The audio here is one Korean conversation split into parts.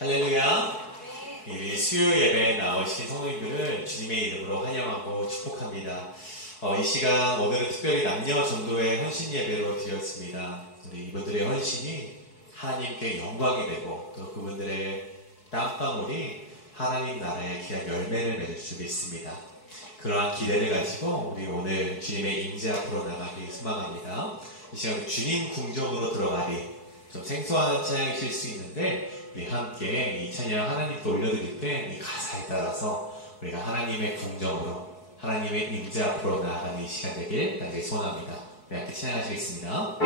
할렐루야. 이 수요 예배에 나오신 성도님들을 주님의 이름으로 환영하고 축복합니다. 이 시간 오늘은 특별히 남녀 전도의 헌신 예배로 드렸습니다. 우리 이분들의 헌신이 하나님께 영광이 되고 또 그분들의 땀방울이 하나님 나라의 귀한 열매를 맺을 수 믿습니다. 그러한 기대를 가지고 우리 오늘 주님의 임재 앞으로 나가기 소망합니다. 이 시간 주님 궁정으로 들어가리. 좀 생소한 찬양이실 수 있는데 우리 함께 이 찬양 하나님께 올려드릴 때 이 가사에 따라서 우리가 하나님의 궁정으로 하나님의 임재 앞으로 나아가는 이 시간 되길 간절히 소원합니다. 우리 함께 찬양하시겠습니다.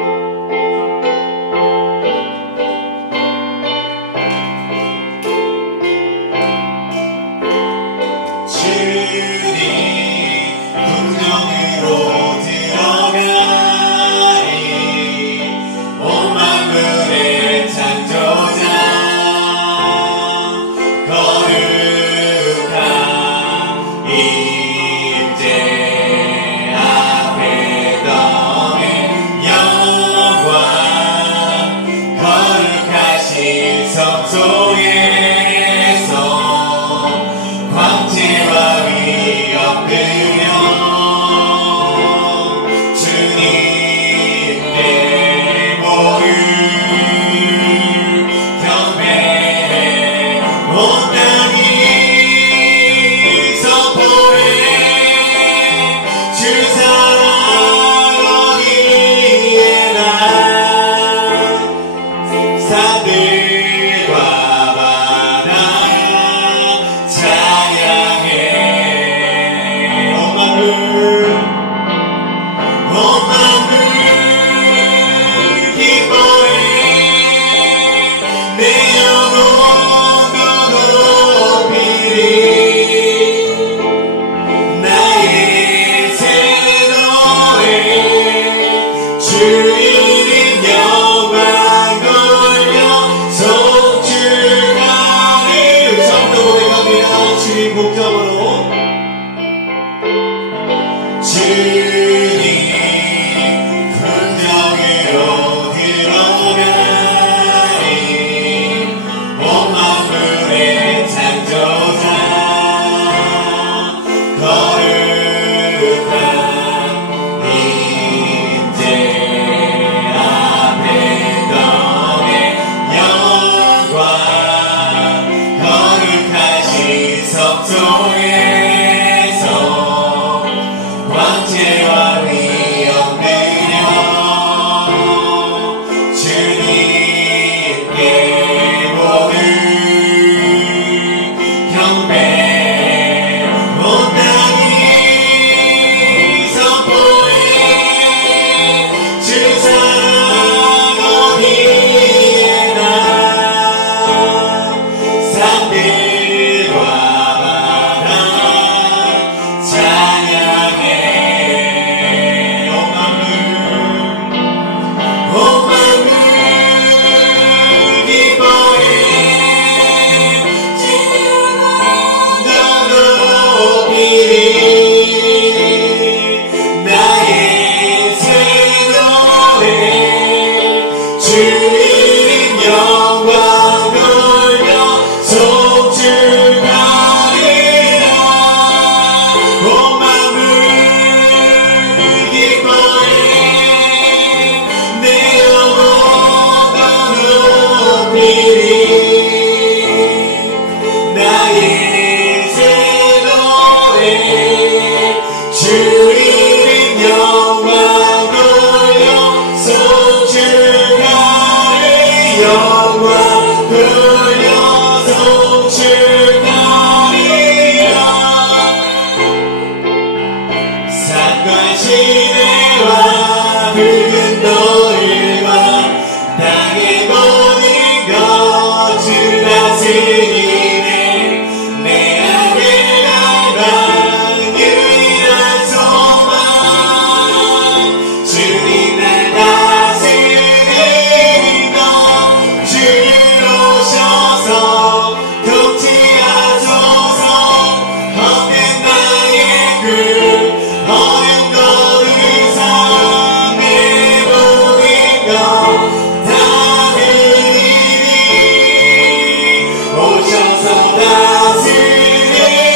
다스리소서.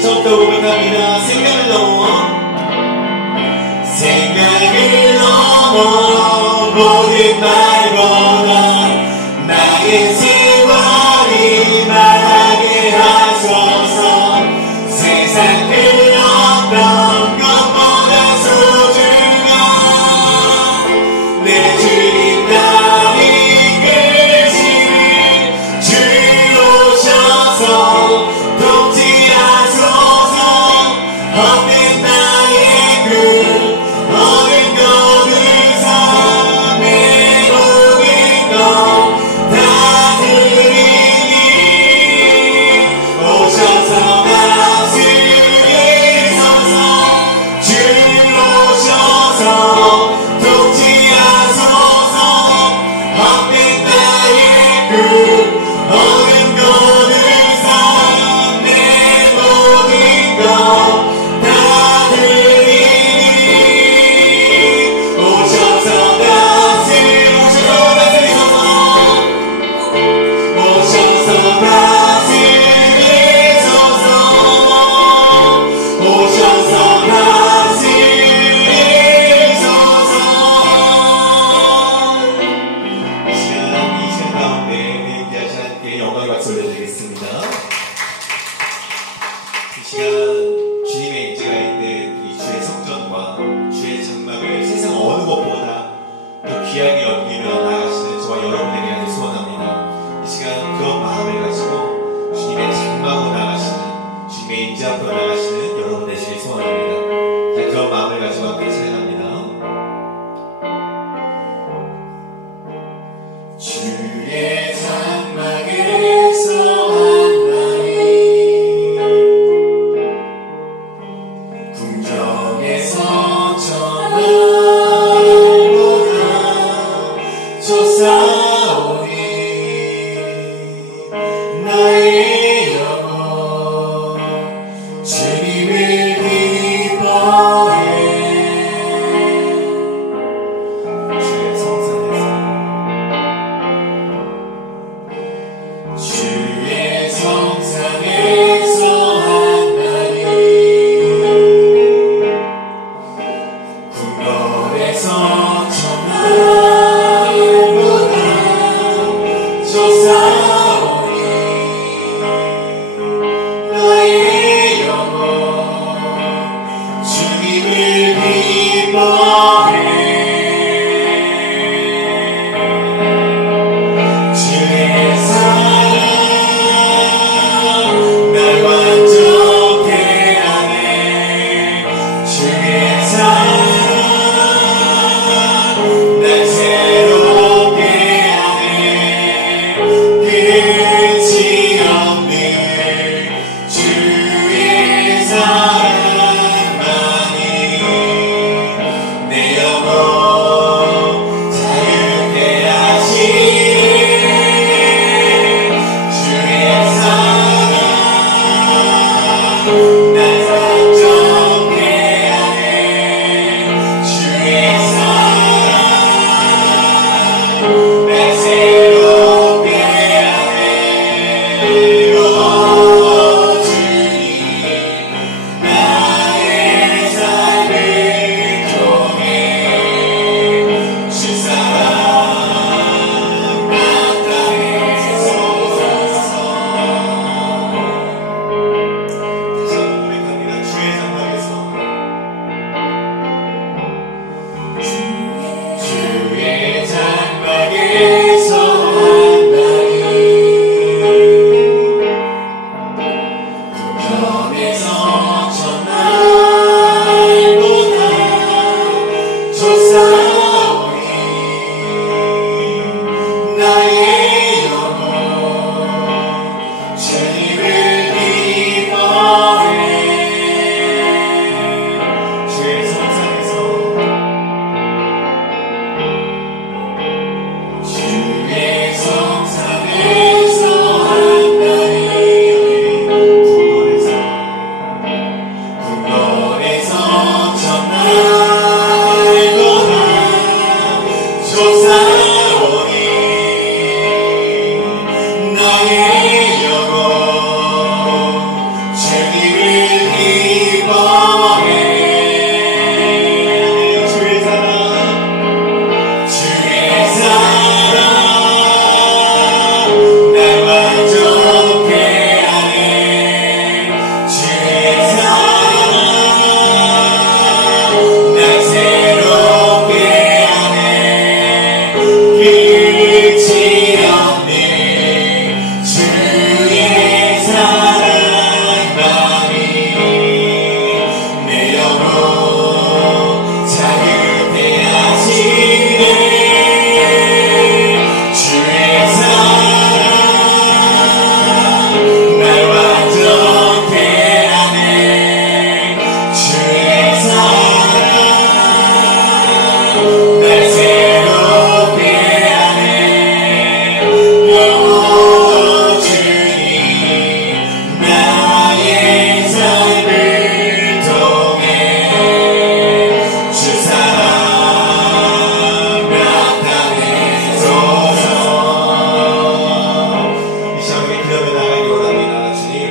처음부터 고백합니다. 생각을 넘어 모든 말보다 나의 생활이 말하게 하소서. 세상 그 어떤 것보다 소중한 내 주님 나를 이끄시는 주님 오셔서 통치하소서. 헛된 나의 그 어린 거두사 내 모든 것 다스리니 오셔서 다스리소서. 주님 오셔서 통치하소서. 헛된 나의 그 어린 거두사 내 모든 것 오셔서 다스리소서. 이 시간 가운데 함께하시 함께 영광의 박수 올려드리겠습니다. 이 시간 주님의 임재가 있는 이 주의 성전과 주의 장막을 세상 어느 것보다 더 귀하게 여기며 나아가시는 저와 여러분에게 하는 소원합니다. 이 시간 그런 마음을 가지고 주님의 장막으로 나아가시는 주님의 임재 앞으로 나아가시는 여러분 되시길 소원합니다. 자, 그런 마음을 가지고 함께 찬양합니다. 주의 장막에서 궁정에서 전날보다 솟아오니 나의 영혼 주님을 기뻐해. 주의 성산에서 한 날이 궁궐에서 전날보다 솟아오니 나의 영혼 주님을 기뻐해. 주의 사랑 날 완전케 하네. 주의 사랑 날 새롭게 하네. 끝이 없는 주의 사랑만이 내 영혼 자유케 하시네. 주의 사랑 날 완전케 하네. 주의 사랑 날 새롭게 하네. 오 주님 나의 삶을 통해 주 사랑 나타내소서. 다시 한번 고백합니다. 주의 장막에서 한 날이 궁정에서 전날보다 솟아오니 나의 영혼 주님을 기뻐해. 주의 성산에서 한 날이 궁궐에서 전날보다 솟아오니 나의 영혼 주님을 기뻐해. 주의 사랑 날 만족해 하네. 주의 사랑 날 새롭게 하네. 끝이 없네 주의 사랑만이. 내 영혼 자유케 하시네. 주의 사랑 날 완전케 하네. 주의 사랑 날 새롭게 하네. 주님 나의 삶을 통해 주 사랑 나타내소서. 이 시간에 기도하며 나가기 원합니다. 주님,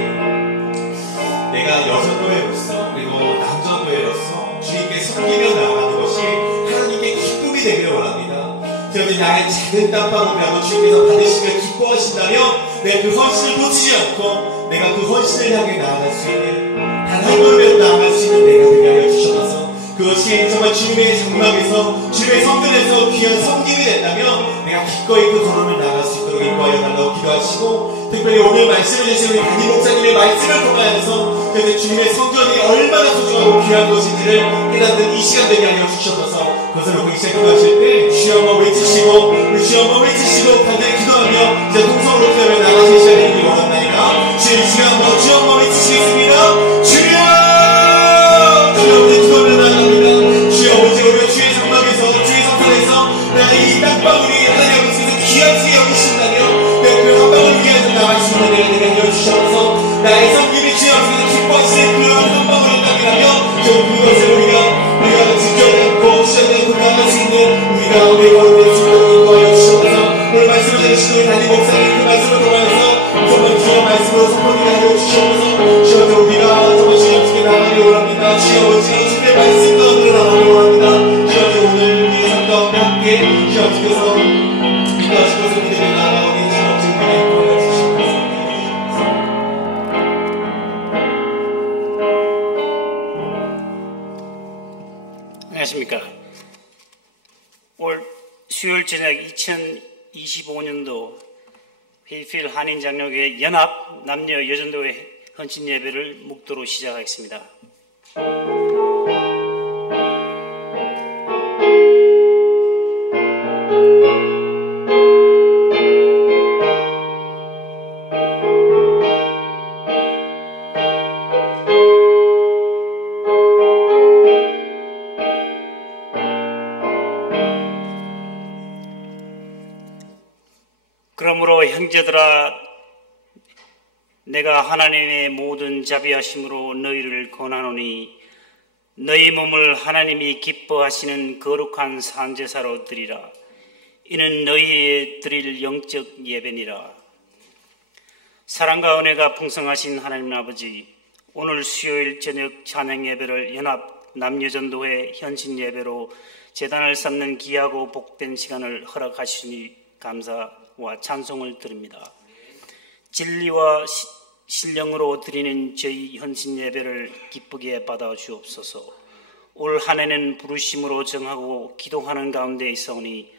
내가 여전도회로서 그리고 남전도회로서 주님께 섬기며 나아가는 것이 하나님께 기쁨이 되기를 원합니다. 저는 나의 작은 땀방울이라도 주님께서 받으시며 기뻐하신다면 내가 그 헌신을 놓치지 않고 내가 그 헌신을 향해 나아갈 수 있는 단 한 걸음이라도 나아갈 수 있는 내가 되게 하여 주셔서 그것이 정말 주님의 장막에서 주님의 성전에서 귀한 섬김이 된다면 내가 기꺼이 그 걸음을 나아갈 수 있도록 인도하여 달라고 기도하시고, 특별히 오늘 말씀을 주신 우리 담임 목사님의 말씀을 통하여서 그래서 주님의 성전이 얼마나 소중하고 귀한 것인지를 깨닫는 이 시간 되게 하여 주셔서 그것을 놓고 이 시간 기도하실 때 주여 한번 외치시고 우리 주여 한번 외치시고 간절히 기도하며 이제 동성으로 기도하며 나가실 시간 되기를 원합니다. 주여 이 시간 한번 주여 한번 외치시겠습니다. 주여 우리 기도하며 나갑니다. 주여 오직 우리가 주의 장막에서 주의 성전에서 나의 이 땅방울이 하나님 아버지께서 귀한 수에 여기신다면 내가 그 한 방울 위해서 나갈 수 있는 내가 되게 하여 주셔서 나의 섬김이 주의 아버지께서 기뻐하시는 그런 한 방울의 땅이라며 저 그것을 우리가 지켜내고 시작내고 나갈 수 있는 우리가 우리의 걸음을 지켜내고 인도하여 주셔서 오늘 말씀을 전해주신 우리 담임 목사님 그 말씀을 통하여서 정말 주의 말씀으로 선포하게 하여 주셔서 주여 우리가 정말 주의 아버지께 나가기 원합니다. 주여 아버지 주님의 말씀 가운데 나가기 원합니다. 주여 오늘 우리의 삶 가운데 함께 주여 아버지께서 인도하신 것을 믿으며 나아가오니 주여 아버지 은혜를 인도하여 주시옵소서. 안녕하십니까. 올 수요일 저녁 2025년도 페이필 한인장로교회 연합 남녀 여전도회 헌신 예배를 묵도로 시작하겠습니다. 그러므로 형제들아, 내가 하나님의 모든 자비하심으로 너희를 권하노니 너희 몸을 하나님이 기뻐하시는 거룩한 산제사로 드리라. 이는 너희의 드릴 영적 예배니라. 사랑과 은혜가 풍성하신 하나님 아버지, 오늘 수요일 저녁 찬양 예배를 연합 남녀전도회 현신 예배로 제단을 쌓는 귀하고 복된 시간을 허락하시니 감사와 찬송을 드립니다. 진리와 신령으로 드리는 저희 현신 예배를 기쁘게 받아 주옵소서. 올 한 해는 부르심으로 정하고 기도하는 가운데 있사오니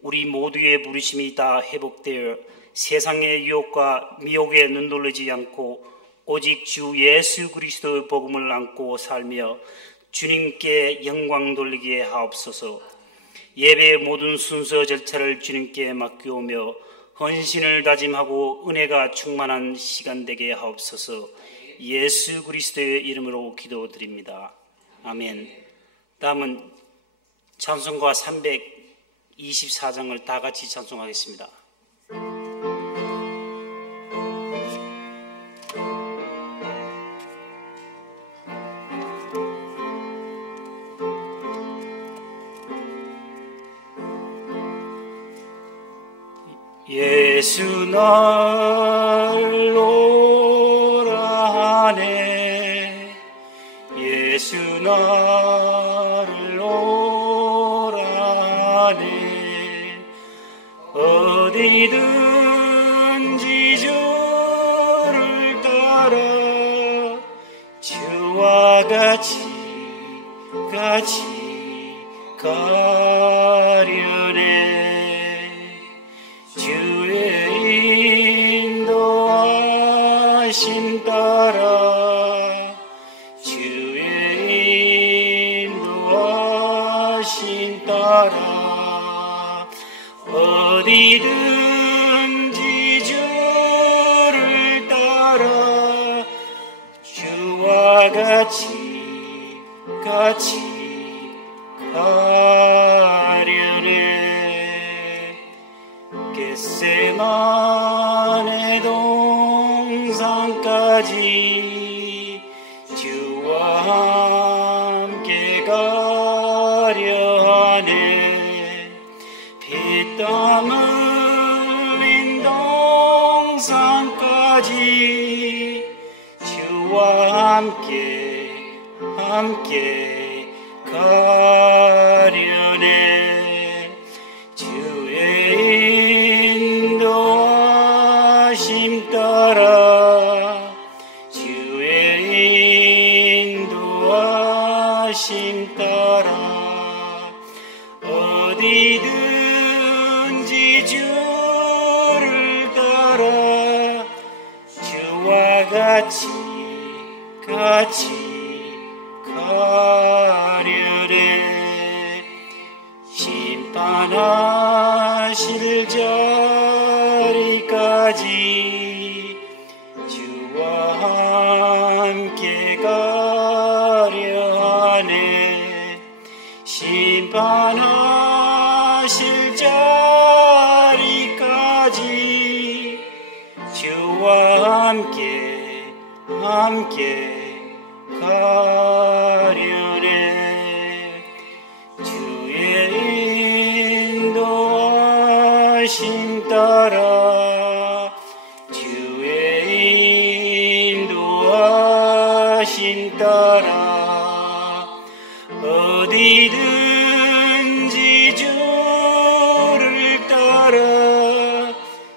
우리 모두의 부르심이 다 회복되어 세상의 유혹과 미혹에 눈돌리지 않고 오직 주 예수 그리스도의 복음을 안고 살며 주님께 영광 돌리게 하옵소서. 예배의 모든 순서 절차를 주님께 맡기오며 헌신을 다짐하고 은혜가 충만한 시간 되게 하옵소서. 예수 그리스도의 이름으로 기도드립니다. 아멘. 다음은 찬송가 324장을 다 같이 찬송하겠습니다. 예수 날 오라 하네 예수 나를 오라 하네 어디든지 주를 따라 주와 같이 가려네 주의 인도하심 따라 주의 인도하심 따라 어디든지 주를 따라 주와 같이 가려네 겟세마네 동산까지 주와 함께 가려 하네 피땀 흘린 동산까지 주와 함께 가려네 주의 인도하심 따라 주의 인도하심 따라 어디든지 주를 따라 주와 같이 가려네 심판하실 자리까지 주와 함께 가려 하네 심판하실 자리까지 주와 함께 가려네 주의 인도하심 따라 주의 인도하심 따라 어디든지 주를 따라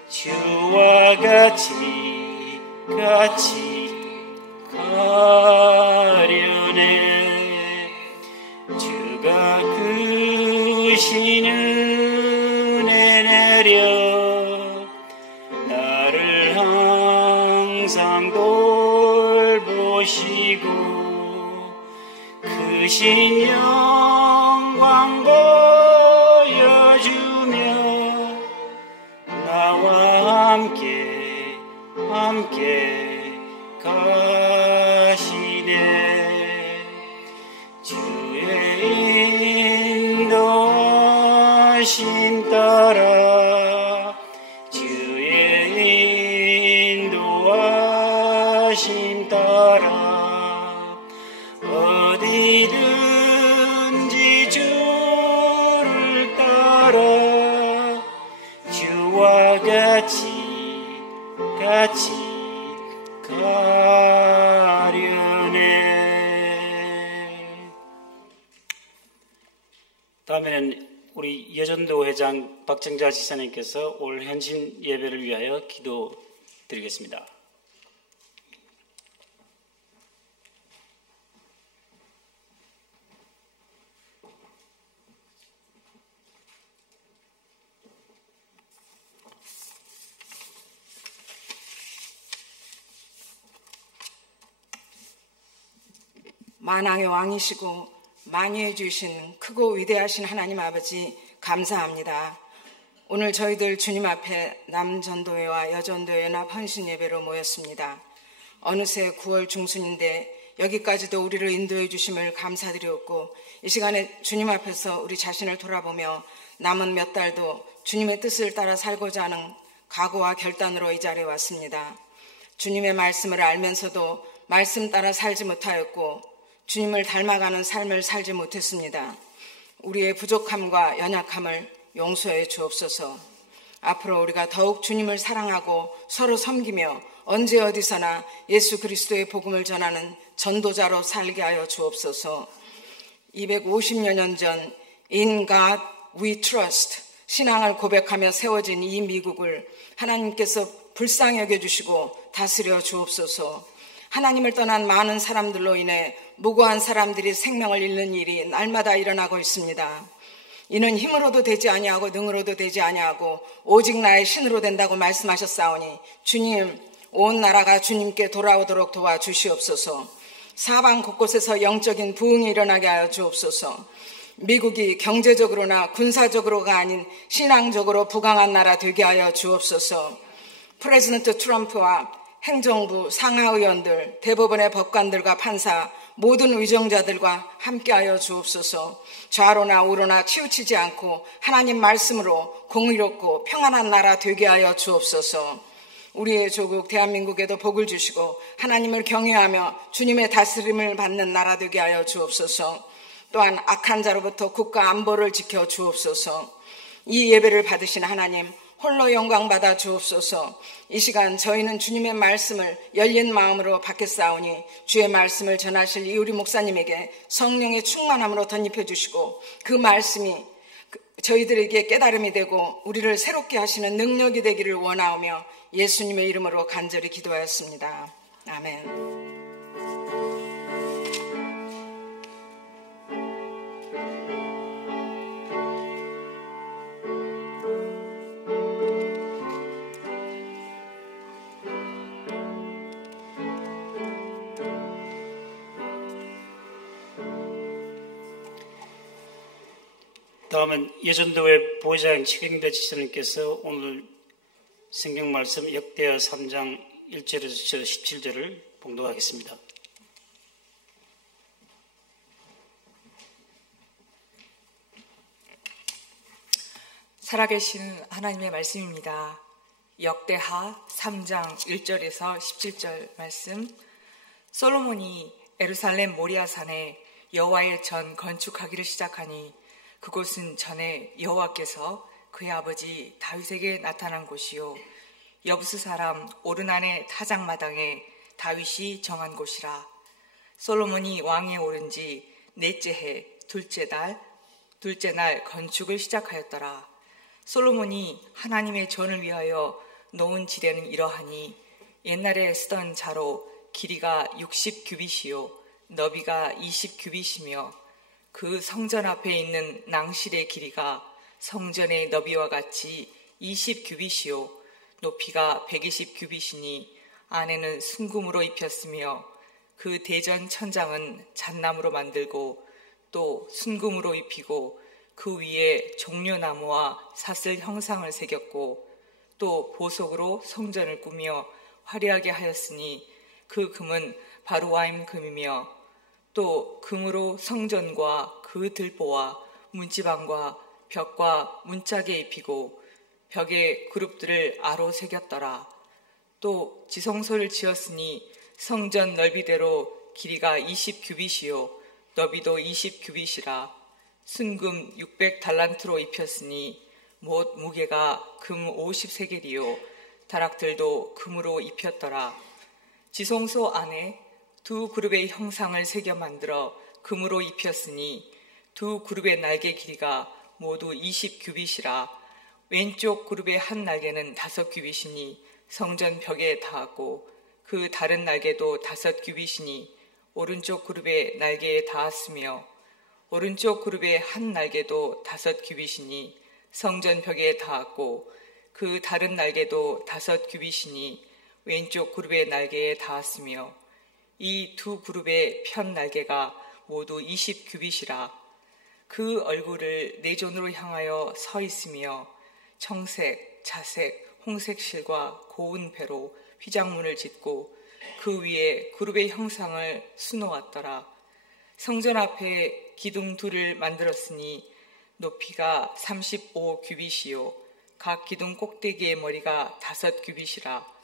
주와 같이 가려네 주가 크신 은혜 내려 나를 항상 돌보시고 크신 영광 보여주며 나와 함께 가시네 주의 인도하심 따라 주의 인도하심 따라 어디든지 주를 따라 주와 같이 가려네. 다음에는 우리 여전도 회장 박정자 지사님께서 올 현신 예배를 위하여 기도드리겠습니다. 만왕의 왕이시고 만유해 주신 크고 위대하신 하나님 아버지 감사합니다. 오늘 저희들 주님 앞에 남전도회와 여전도회 연합 헌신 예배로 모였습니다. 어느새 9월 중순인데 여기까지도 우리를 인도해 주심을 감사드리옵고 이 시간에 주님 앞에서 우리 자신을 돌아보며 남은 몇 달도 주님의 뜻을 따라 살고자 하는 각오와 결단으로 이 자리에 왔습니다. 주님의 말씀을 알면서도 말씀 따라 살지 못하였고 주님을 닮아가는 삶을 살지 못했습니다. 우리의 부족함과 연약함을 용서해 주옵소서. 앞으로 우리가 더욱 주님을 사랑하고 서로 섬기며 언제 어디서나 예수 그리스도의 복음을 전하는 전도자로 살게 하여 주옵소서. 250여 년 전 In God We Trust 신앙을 고백하며 세워진 이 미국을 하나님께서 불쌍히 여겨주시고 다스려 주옵소서. 하나님을 떠난 많은 사람들로 인해 무고한 사람들이 생명을 잃는 일이 날마다 일어나고 있습니다. 이는 힘으로도 되지 아니하고 능으로도 되지 아니하고 오직 나의 신으로 된다고 말씀하셨사오니 주님, 온 나라가 주님께 돌아오도록 도와주시옵소서. 사방 곳곳에서 영적인 부흥이 일어나게 하여 주옵소서. 미국이 경제적으로나 군사적으로가 아닌 신앙적으로 부강한 나라 되게 하여 주옵소서. 프레지던트 트럼프와 행정부, 상하의원들, 대법원의 법관들과 판사, 모든 의정자들과 함께하여 주옵소서. 좌로나 우로나 치우치지 않고 하나님 말씀으로 공의롭고 평안한 나라 되게 하여 주옵소서. 우리의 조국 대한민국에도 복을 주시고 하나님을 경외하며 주님의 다스림을 받는 나라 되게 하여 주옵소서. 또한 악한 자로부터 국가 안보를 지켜 주옵소서. 이 예배를 받으신 하나님 홀로 영광 받아 주옵소서. 이 시간 저희는 주님의 말씀을 열린 마음으로 받겠사오니 주의 말씀을 전하실 이우리 목사님에게 성령의 충만함으로 덧입혀 주시고 그 말씀이 저희들에게 깨달음이 되고 우리를 새롭게 하시는 능력이 되기를 원하오며 예수님의 이름으로 간절히 기도하였습니다. 아멘. 다음은 여전도회 보좌장 책임배 지사님께서 오늘 성경 말씀 역대하 3장 1절에서 17절을 봉독하겠습니다. 살아계신 하나님의 말씀입니다. 역대하 3장 1절에서 17절 말씀. 솔로몬이 예루살렘 모리아산에 여호와의 전 건축하기를 시작하니 그곳은 전에 여호와께서 그의 아버지 다윗에게 나타난 곳이요 여부스 사람 오르난의 타작마당에 다윗이 정한 곳이라. 솔로몬이 왕에 오른 지 넷째 해 둘째 날 건축을 시작하였더라. 솔로몬이 하나님의 전을 위하여 놓은 지대는 이러하니 옛날에 쓰던 자로 길이가 60규빗이요 너비가 20규빗이며 그 성전 앞에 있는 낭실의 길이가 성전의 너비와 같이 20규빗이요 높이가 120규빗이니 안에는 순금으로 입혔으며 그 대전 천장은 잣나무로 만들고 또 순금으로 입히고 그 위에 종려나무와 사슬 형상을 새겼고 또 보석으로 성전을 꾸며 화려하게 하였으니 그 금은 바루와임 금이며 또 금으로 성전과 그 들보와 문지방과 벽과 문짝에 입히고 벽에 그룹들을 아로 새겼더라. 또 지성소를 지었으니 성전 넓이대로 길이가 20규빗이요 너비도 20규빗이라. 순금 600달란트로 입혔으니 못 무게가 금 50세겔이요 다락들도 금으로 입혔더라. 지성소 안에 두 그룹의 형상을 새겨 만들어 금으로 입혔으니 두 그룹의 날개 길이가 모두 20규빗이라. 왼쪽 그룹의 한 날개는 5규빗이니 성전 벽에 닿았고 그 다른 날개도 5규빗이니 오른쪽 그룹의 날개에 닿았으며 오른쪽 그룹의 한 날개도 5규빗이니 성전 벽에 닿았고 그 다른 날개도 5규빗이니 왼쪽 그룹의 날개에 닿았으며 이 두 그룹의 편 날개가 모두 20규빗이라. 그 얼굴을 내존으로 향하여 서 있으며 청색, 자색, 홍색 실과 고운 배로 휘장문을 짓고 그 위에 그룹의 형상을 수놓았더라. 성전 앞에 기둥 둘을 만들었으니 높이가 35규빗이요 각 기둥 꼭대기의 머리가 5규빗이라.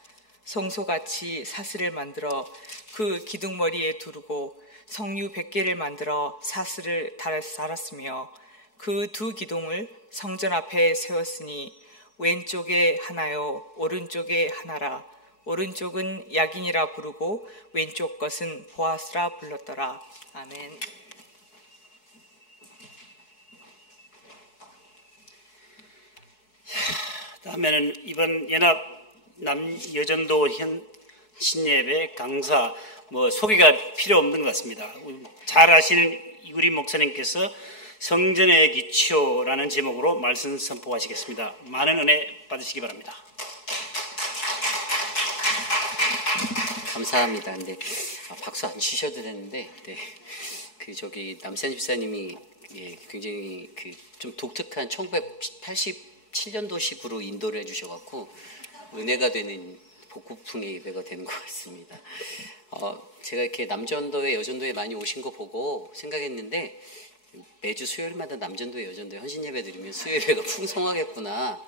성소같이 사슬을 만들어 그 기둥머리에 두르고 성류 100개를 만들어 사슬을 달았으며 그 두 기둥을 성전 앞에 세웠으니 왼쪽에 하나요 오른쪽에 하나라. 오른쪽은 야긴이라 부르고 왼쪽 것은 보아스라 불렀더라. 아멘. 다음에는 이번 연합 남여전도 신예배 강사 소개가 필요 없는 것 같습니다. 잘 아시는 이구리 목사님께서 성전의 기초라는 제목으로 말씀 선포하시겠습니다. 많은 은혜 받으시기 바랍니다. 감사합니다. 근데 박수 안 치셔도 되는데, 남산 집사님이 굉장히 좀 독특한 1987년도식으로 인도를 해주셔갖고 은혜가 되는 복고풍의 예배가 되는 것 같습니다. 제가 이렇게 남전도회, 여전도회 많이 오신 거 보고 생각했는데 매주 수요일마다 남전도회, 여전도회 헌신예배 드리면 수요예배가 풍성하겠구나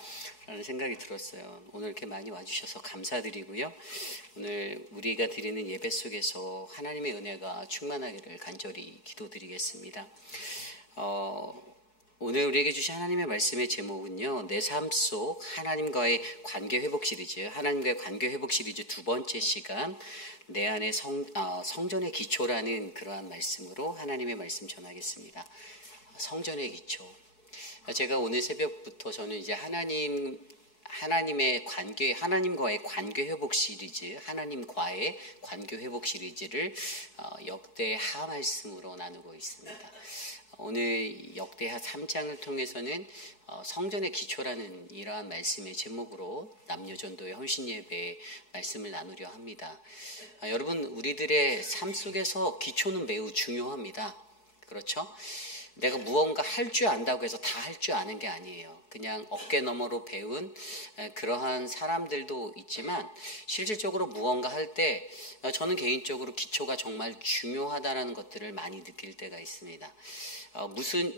라는 생각이 들었어요. 오늘 이렇게 많이 와주셔서 감사드리고요. 오늘 우리가 드리는 예배 속에서 하나님의 은혜가 충만하기를 간절히 기도드리겠습니다. 오늘 우리에게 주신 하나님의 말씀의 제목은요, 내 삶 속 하나님과의 관계 회복 시리즈, 하나님과의 관계 회복 시리즈 두 번째 시간, 내 안의 성전의 기초라는 그러한 말씀으로 하나님의 말씀 전하겠습니다. 성전의 기초. 제가 오늘 새벽부터 저는 이제 하나님과의 관계 회복 시리즈, 하나님과의 관계 회복 시리즈를 역대하 말씀으로 나누고 있습니다. 오늘 역대하 3장을 통해서는 성전의 기초라는 이러한 말씀의 제목으로 남녀전도의 헌신예배의 말씀을 나누려 합니다. 여러분, 우리들의 삶 속에서 기초는 매우 중요합니다. 그렇죠? 내가 무언가 할 줄 안다고 해서 다 할 줄 아는 게 아니에요. 그냥 어깨 너머로 배운 그러한 사람들도 있지만 실질적으로 무언가 할 때 저는 개인적으로 기초가 정말 중요하다라는 것들을 많이 느낄 때가 있습니다.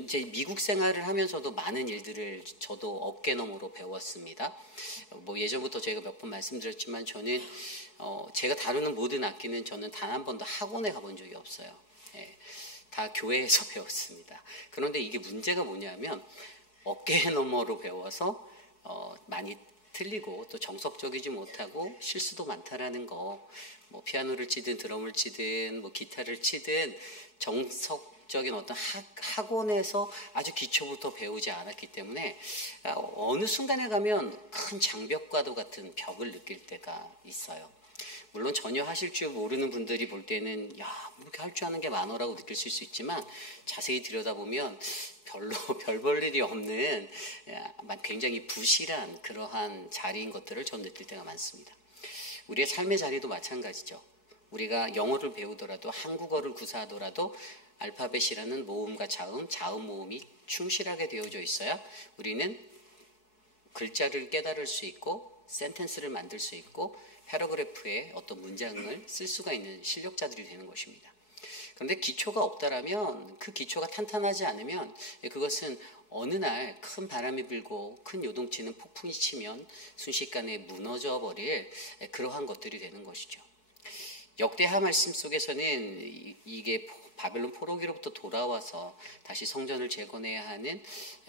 이제 미국 생활을 하면서도 많은 일들을 저도 어깨 너머로 배웠습니다. 예전부터 제가 몇 번 말씀드렸지만 저는 제가 다루는 모든 악기는 저는 단 한 번도 학원에 가본 적이 없어요. 다 교회에서 배웠습니다. 그런데 이게 문제가 뭐냐면 어깨 너머로 배워서 많이 틀리고 또 정석적이지 못하고 실수도 많다라는 거. 피아노를 치든 드럼을 치든 기타를 치든 정석적인 어떤 학원에서 아주 기초부터 배우지 않았기 때문에 어느 순간에 가면 큰 장벽과도 같은 벽을 느낄 때가 있어요. 물론 전혀 하실 줄 모르는 분들이 볼 때는 이렇게 할 줄 아는 게 많어라고 느낄 수 있지만 자세히 들여다보면 별로 별 볼 일이 없는 굉장히 부실한 그러한 자리인 것들을 전 느낄 때가 많습니다. 우리의 삶의 자리도 마찬가지죠. 우리가 영어를 배우더라도 한국어를 구사하더라도 알파벳이라는 모음과 자음 모음이 충실하게 되어져 있어야 우리는 글자를 깨달을 수 있고 센텐스를 만들 수 있고 패러그래프에 어떤 문장을 쓸 수가 있는 실력자들이 되는 것입니다. 그런데 기초가 없다라면, 그 기초가 탄탄하지 않으면 그것은 어느 날 큰 바람이 불고 큰 요동치는 폭풍이 치면 순식간에 무너져 버릴 그러한 것들이 되는 것이죠. 역대하 말씀 속에서는 이게 바벨론 포로기로부터 돌아와서 다시 성전을 재건해야 하는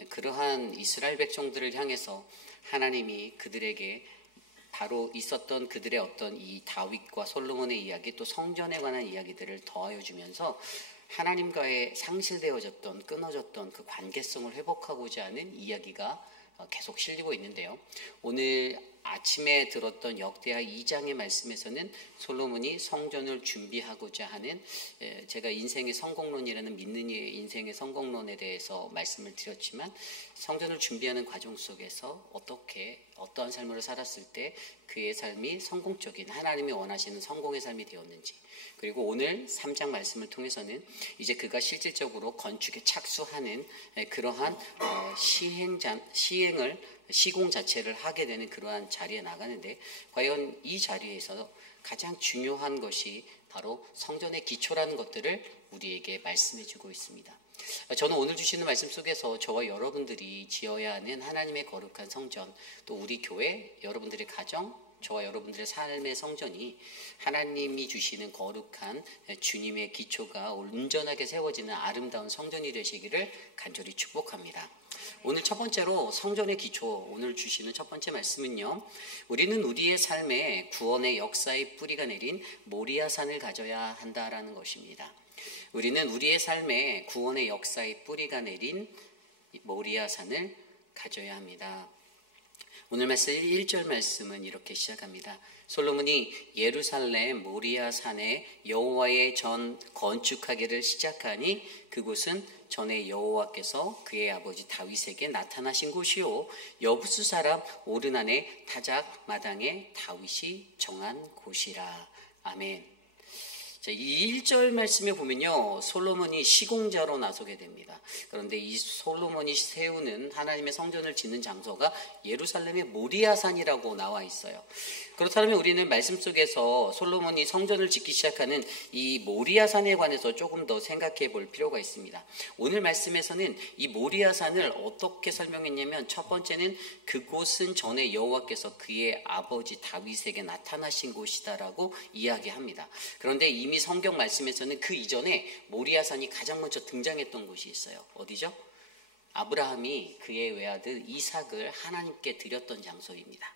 그러한 이스라엘 백성들을 향해서 하나님이 그들에게 바로 있었던 그들의 어떤 이 다윗과 솔로몬의 이야기, 또 성전에 관한 이야기들을 더하여 주면서 하나님과의 상실되어졌던, 끊어졌던 그 관계성을 회복하고자 하는 이야기가 계속 실리고 있는데요. 오늘 아침에 들었던 역대하 2장의 말씀에서는 솔로몬이 성전을 준비하고자 하는, 제가 인생의 성공론이라는 믿는 이의 인생의 성공론에 대해서 말씀을 드렸지만, 성전을 준비하는 과정 속에서 어떠한 삶을 살았을 때 그의 삶이 성공적인, 하나님이 원하시는 성공의 삶이 되었는지, 그리고 오늘 3장 말씀을 통해서는 이제 그가 실질적으로 건축에 착수하는 그러한 시공 자체를 하게 되는 그러한 자리에 나가는데, 과연 이 자리에서 가장 중요한 것이 바로 성전의 기초라는 것들을 우리에게 말씀해 주고 있습니다. 저는 오늘 주시는 말씀 속에서 저와 여러분들이 지어야 하는 하나님의 거룩한 성전, 또 우리 교회, 여러분들의 가정, 저와 여러분들의 삶의 성전이 하나님이 주시는 거룩한 주님의 기초가 온전하게 세워지는 아름다운 성전이 되시기를 간절히 축복합니다. 오늘 첫 번째로 성전의 기초, 오늘 주시는 첫 번째 말씀은요, 우리는 우리의 삶에 구원의 역사의 뿌리가 내린 모리아산을 가져야 한다라는 것입니다. 우리는 우리의 삶에 구원의 역사의 뿌리가 내린 모리아산을 가져야 합니다. 오늘 말씀 1절 말씀은 이렇게 시작합니다. 솔로몬이 예루살렘 모리아산에 여호와의 전 건축하기를 시작하니 그곳은 전에 여호와께서 그의 아버지 다윗에게 나타나신 곳이요 여부수 사람 오르난의 타작 마당에 다윗이 정한 곳이라. 아멘. 자, 이 1절 말씀에 보면요, 솔로몬이 시공자로 나서게 됩니다. 그런데 이 솔로몬이 세우는 하나님의 성전을 짓는 장소가 예루살렘의 모리아산이라고 나와 있어요. 그렇다면 우리는 말씀 속에서 솔로몬이 성전을 짓기 시작하는 이 모리아산에 관해서 조금 더 생각해 볼 필요가 있습니다. 오늘 말씀에서는 이 모리아산을 어떻게 설명했냐면, 첫 번째는 그곳은 전에 여호와께서 그의 아버지 다윗에게 나타나신 곳이다라고 이야기합니다. 그런데 이미 성경 말씀에서는 그 이전에 모리아산이 가장 먼저 등장했던 곳이 있어요. 어디죠? 아브라함이 그의 외아들 이삭을 하나님께 드렸던 장소입니다.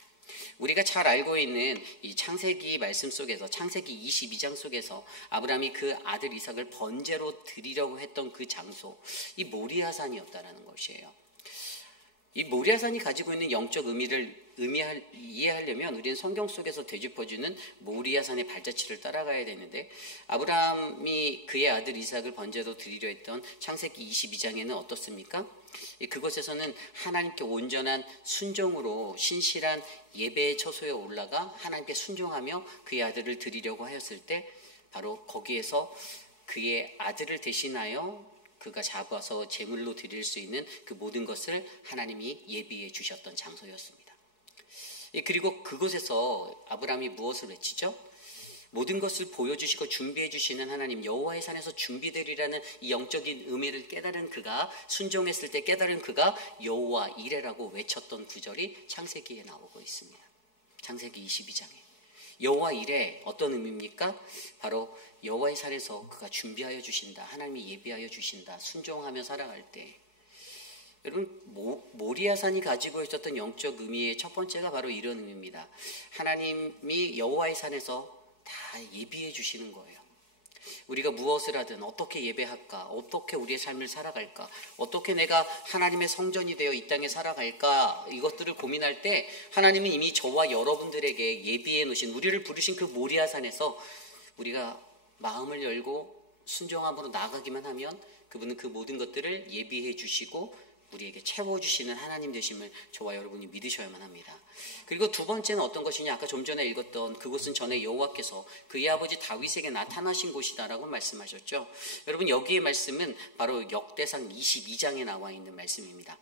우리가 잘 알고 있는 이 창세기 말씀 속에서, 창세기 22장 속에서 아브라함이 그 아들 이삭을 번제로 드리려고 했던 그 장소, 이 모리아산이었다라는 것이에요. 이 모리아산이 가지고 있는 영적 의미를 이해하려면 우리는 성경 속에서 되짚어주는 모리아산의 발자취를 따라가야 되는데, 아브라함이 그의 아들 이삭을 번제로 드리려 했던 창세기 22장에는 어떻습니까? 그곳에서는 하나님께 온전한 순종으로 신실한 예배의 처소에 올라가 하나님께 순종하며 그의 아들을 드리려고 하였을 때, 바로 거기에서 그의 아들을 대신하여 그가 잡아서 제물로 드릴 수 있는 그 모든 것을 하나님이 예비해 주셨던 장소였습니다. 그리고 그곳에서 아브라함이 무엇을 외치죠? 모든 것을 보여주시고 준비해 주시는 하나님, 여호와의 산에서 준비되리라는 이 영적인 의미를 깨달은 그가, 순종했을 때 깨달은 그가 여호와 이레라고 외쳤던 구절이 창세기에 나오고 있습니다. 창세기 22장에 여호와 이레, 어떤 의미입니까? 바로 여호와의 산에서 그가 준비하여 주신다, 하나님이 예비하여 주신다, 순종하며 살아갈 때. 여러분, 모리아산이 가지고 있었던 영적 의미의 첫 번째가 바로 이런 의미입니다. 하나님이 여호와의 산에서 다 예비해 주시는 거예요. 우리가 무엇을 하든 어떻게 예배할까, 어떻게 우리의 삶을 살아갈까, 어떻게 내가 하나님의 성전이 되어 이 땅에 살아갈까, 이것들을 고민할 때 하나님은 이미 저와 여러분들에게 예비해 놓으신, 우리를 부르신 그 모리아산에서 우리가 마음을 열고 순종함으로 나아가기만 하면 그분은 그 모든 것들을 예비해 주시고 우리에게 채워주시는 하나님 되심을 저와 여러분이 믿으셔야만 합니다. 그리고 두 번째는 어떤 것이냐, 아까 좀 전에 읽었던 그곳은 전에 여호와께서 그의 아버지 다윗에게 나타나신 곳이다라고 말씀하셨죠. 여러분, 여기의 말씀은 바로 역대상 22장에 나와 있는 말씀입니다.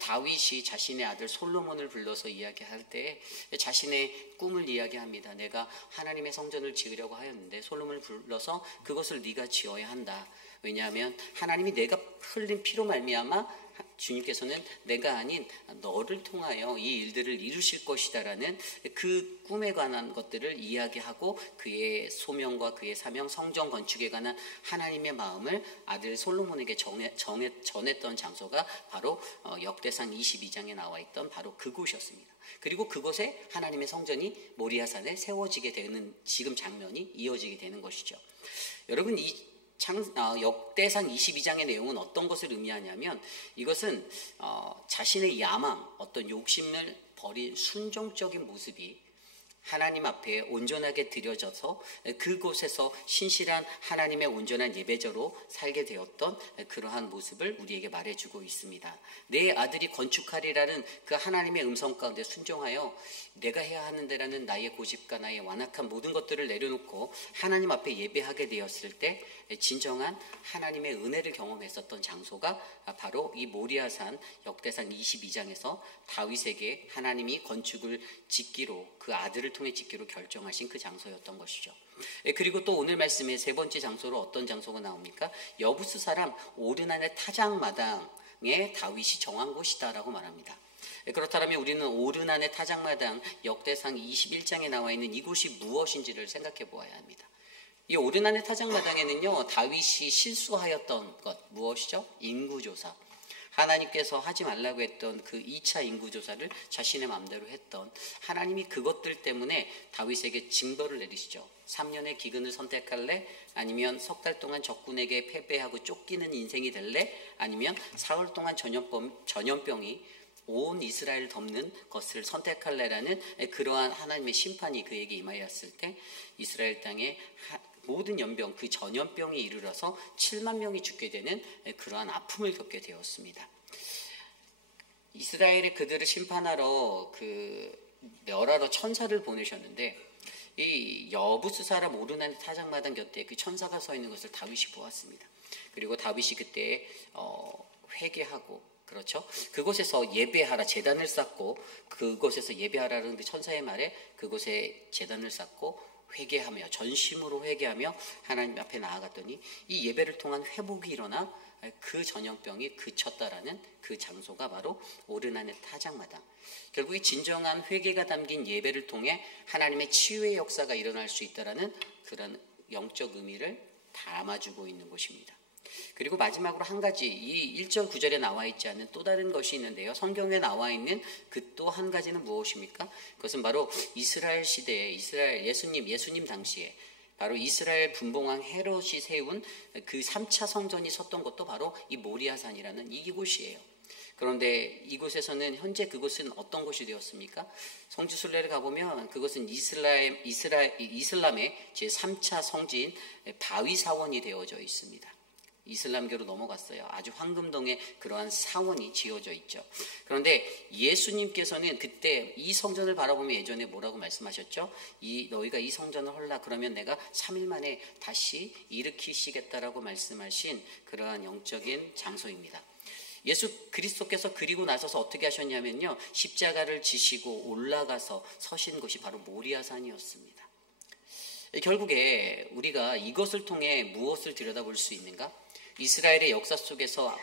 다윗이 자신의 아들 솔로몬을 불러서 이야기할 때 자신의 꿈을 이야기합니다. 내가 하나님의 성전을 지으려고 하였는데 솔로몬을 불러서 그것을 네가 지어야 한다. 왜냐하면 하나님이 내가 흘린 피로 말미암아 주님께서는 내가 아닌 너를 통하여 이 일들을 이루실 것이다라는 그 꿈에 관한 것들을 이야기하고 그의 소명과 그의 사명, 성전 건축에 관한 하나님의 마음을 아들 솔로몬에게 전했던 장소가 바로 역대상 22장에 나와 있던 바로 그곳이었습니다. 그리고 그곳에 하나님의 성전이 모리아산에 세워지게 되는 지금 장면이 이어지게 되는 것이죠. 여러분, 이 역대상 22장의 내용은 어떤 것을 의미하냐면, 이것은 자신의 야망, 어떤 욕심을 버린 순종적인 모습이 하나님 앞에 온전하게 드려져서 그곳에서 신실한 하나님의 온전한 예배자로 살게 되었던 그러한 모습을 우리에게 말해주고 있습니다. 내 아들이 건축하리라는 그 하나님의 음성 가운데 순종하여 내가 해야 하는데라는 나의 고집과 나의 완악한 모든 것들을 내려놓고 하나님 앞에 예배하게 되었을 때 진정한 하나님의 은혜를 경험했었던 장소가 바로 이 모리아산 역대상 22장에서 다윗에게 하나님이 건축을 짓기로 그 아들을 통해 짓기로 결정하신 그 장소였던 것이죠. 그리고 또 오늘 말씀의 세 번째 장소로 어떤 장소가 나옵니까? 여부스 사람 오르난의 타작마당에 다윗이 정한 곳이다라고 말합니다. 그렇다면 우리는 오르난의 타작마당 역대상 21장에 나와 있는 이곳이 무엇인지를 생각해 보아야 합니다. 이 오르난의 타작마당에는요, 다윗이 실수하였던 것 무엇이죠? 인구조사. 하나님께서 하지 말라고 했던 그 2차 인구조사를 자신의 마음대로 했던, 하나님이 그것들 때문에 다윗에게 징벌을 내리시죠. 3년의 기근을 선택할래? 아니면 석 달 동안 적군에게 패배하고 쫓기는 인생이 될래? 아니면 사흘 동안 전염병이 온 이스라엘을 덮는 것을 선택할래라는 그러한 하나님의 심판이 그에게 임하였을 때 이스라엘 땅에 모든 연병, 그 전염병이 이르러서 7만 명이 죽게 되는 그러한 아픔을 겪게 되었습니다. 이스라엘이 그들을 심판하러 멸하러 천사를 보내셨는데, 이 여부스 사람 오르난 타작마당 곁에 그 천사가 서 있는 것을 다윗이 보았습니다. 그리고 다윗이 그때 회개하고, 그렇죠? 그곳에서 예배하라, 제단을 쌓고, 그곳에서 예배하라는 그 천사의 말에 그곳에 제단을 쌓고 회개하며, 전심으로 회개하며 하나님 앞에 나아갔더니 이 예배를 통한 회복이 일어나 그 전염병이 그쳤다라는 그 장소가 바로 오르난의 타작마당. 결국 이 진정한 회개가 담긴 예배를 통해 하나님의 치유의 역사가 일어날 수 있다라는 그런 영적 의미를 담아주고 있는 곳입니다. 그리고 마지막으로 한 가지, 이 1절 9절에 나와 있지 않은 또 다른 것이 있는데요. 성경에 나와 있는 그 또 한 가지는 무엇입니까? 그것은 바로 이스라엘 시대에, 예수님 당시에 바로 이스라엘 분봉왕 헤롯이 세운 그 3차 성전이 섰던 것도 바로 이 모리아산이라는 이곳이에요. 그런데 이곳에서는 현재 그곳은 어떤 곳이 되었습니까? 성지순례를 가보면 그것은 이슬람의 제3차 성지인 바위사원이 되어져 있습니다. 이슬람교로 넘어갔어요. 아주 황금동에 그러한 사원이 지어져 있죠. 그런데 예수님께서는 그때 이 성전을 바라보며 예전에 뭐라고 말씀하셨죠? 너희가 이 성전을 헐라 그러면 내가 3일 만에 다시 일으키시겠다라고 말씀하신 그러한 영적인 장소입니다. 예수 그리스도께서 그리고 나서서 어떻게 하셨냐면요, 십자가를 지시고 올라가서 서신 곳이 바로 모리아산이었습니다. 결국에 우리가 이것을 통해 무엇을 들여다볼 수 있는가? 이스라엘의 역사 속에서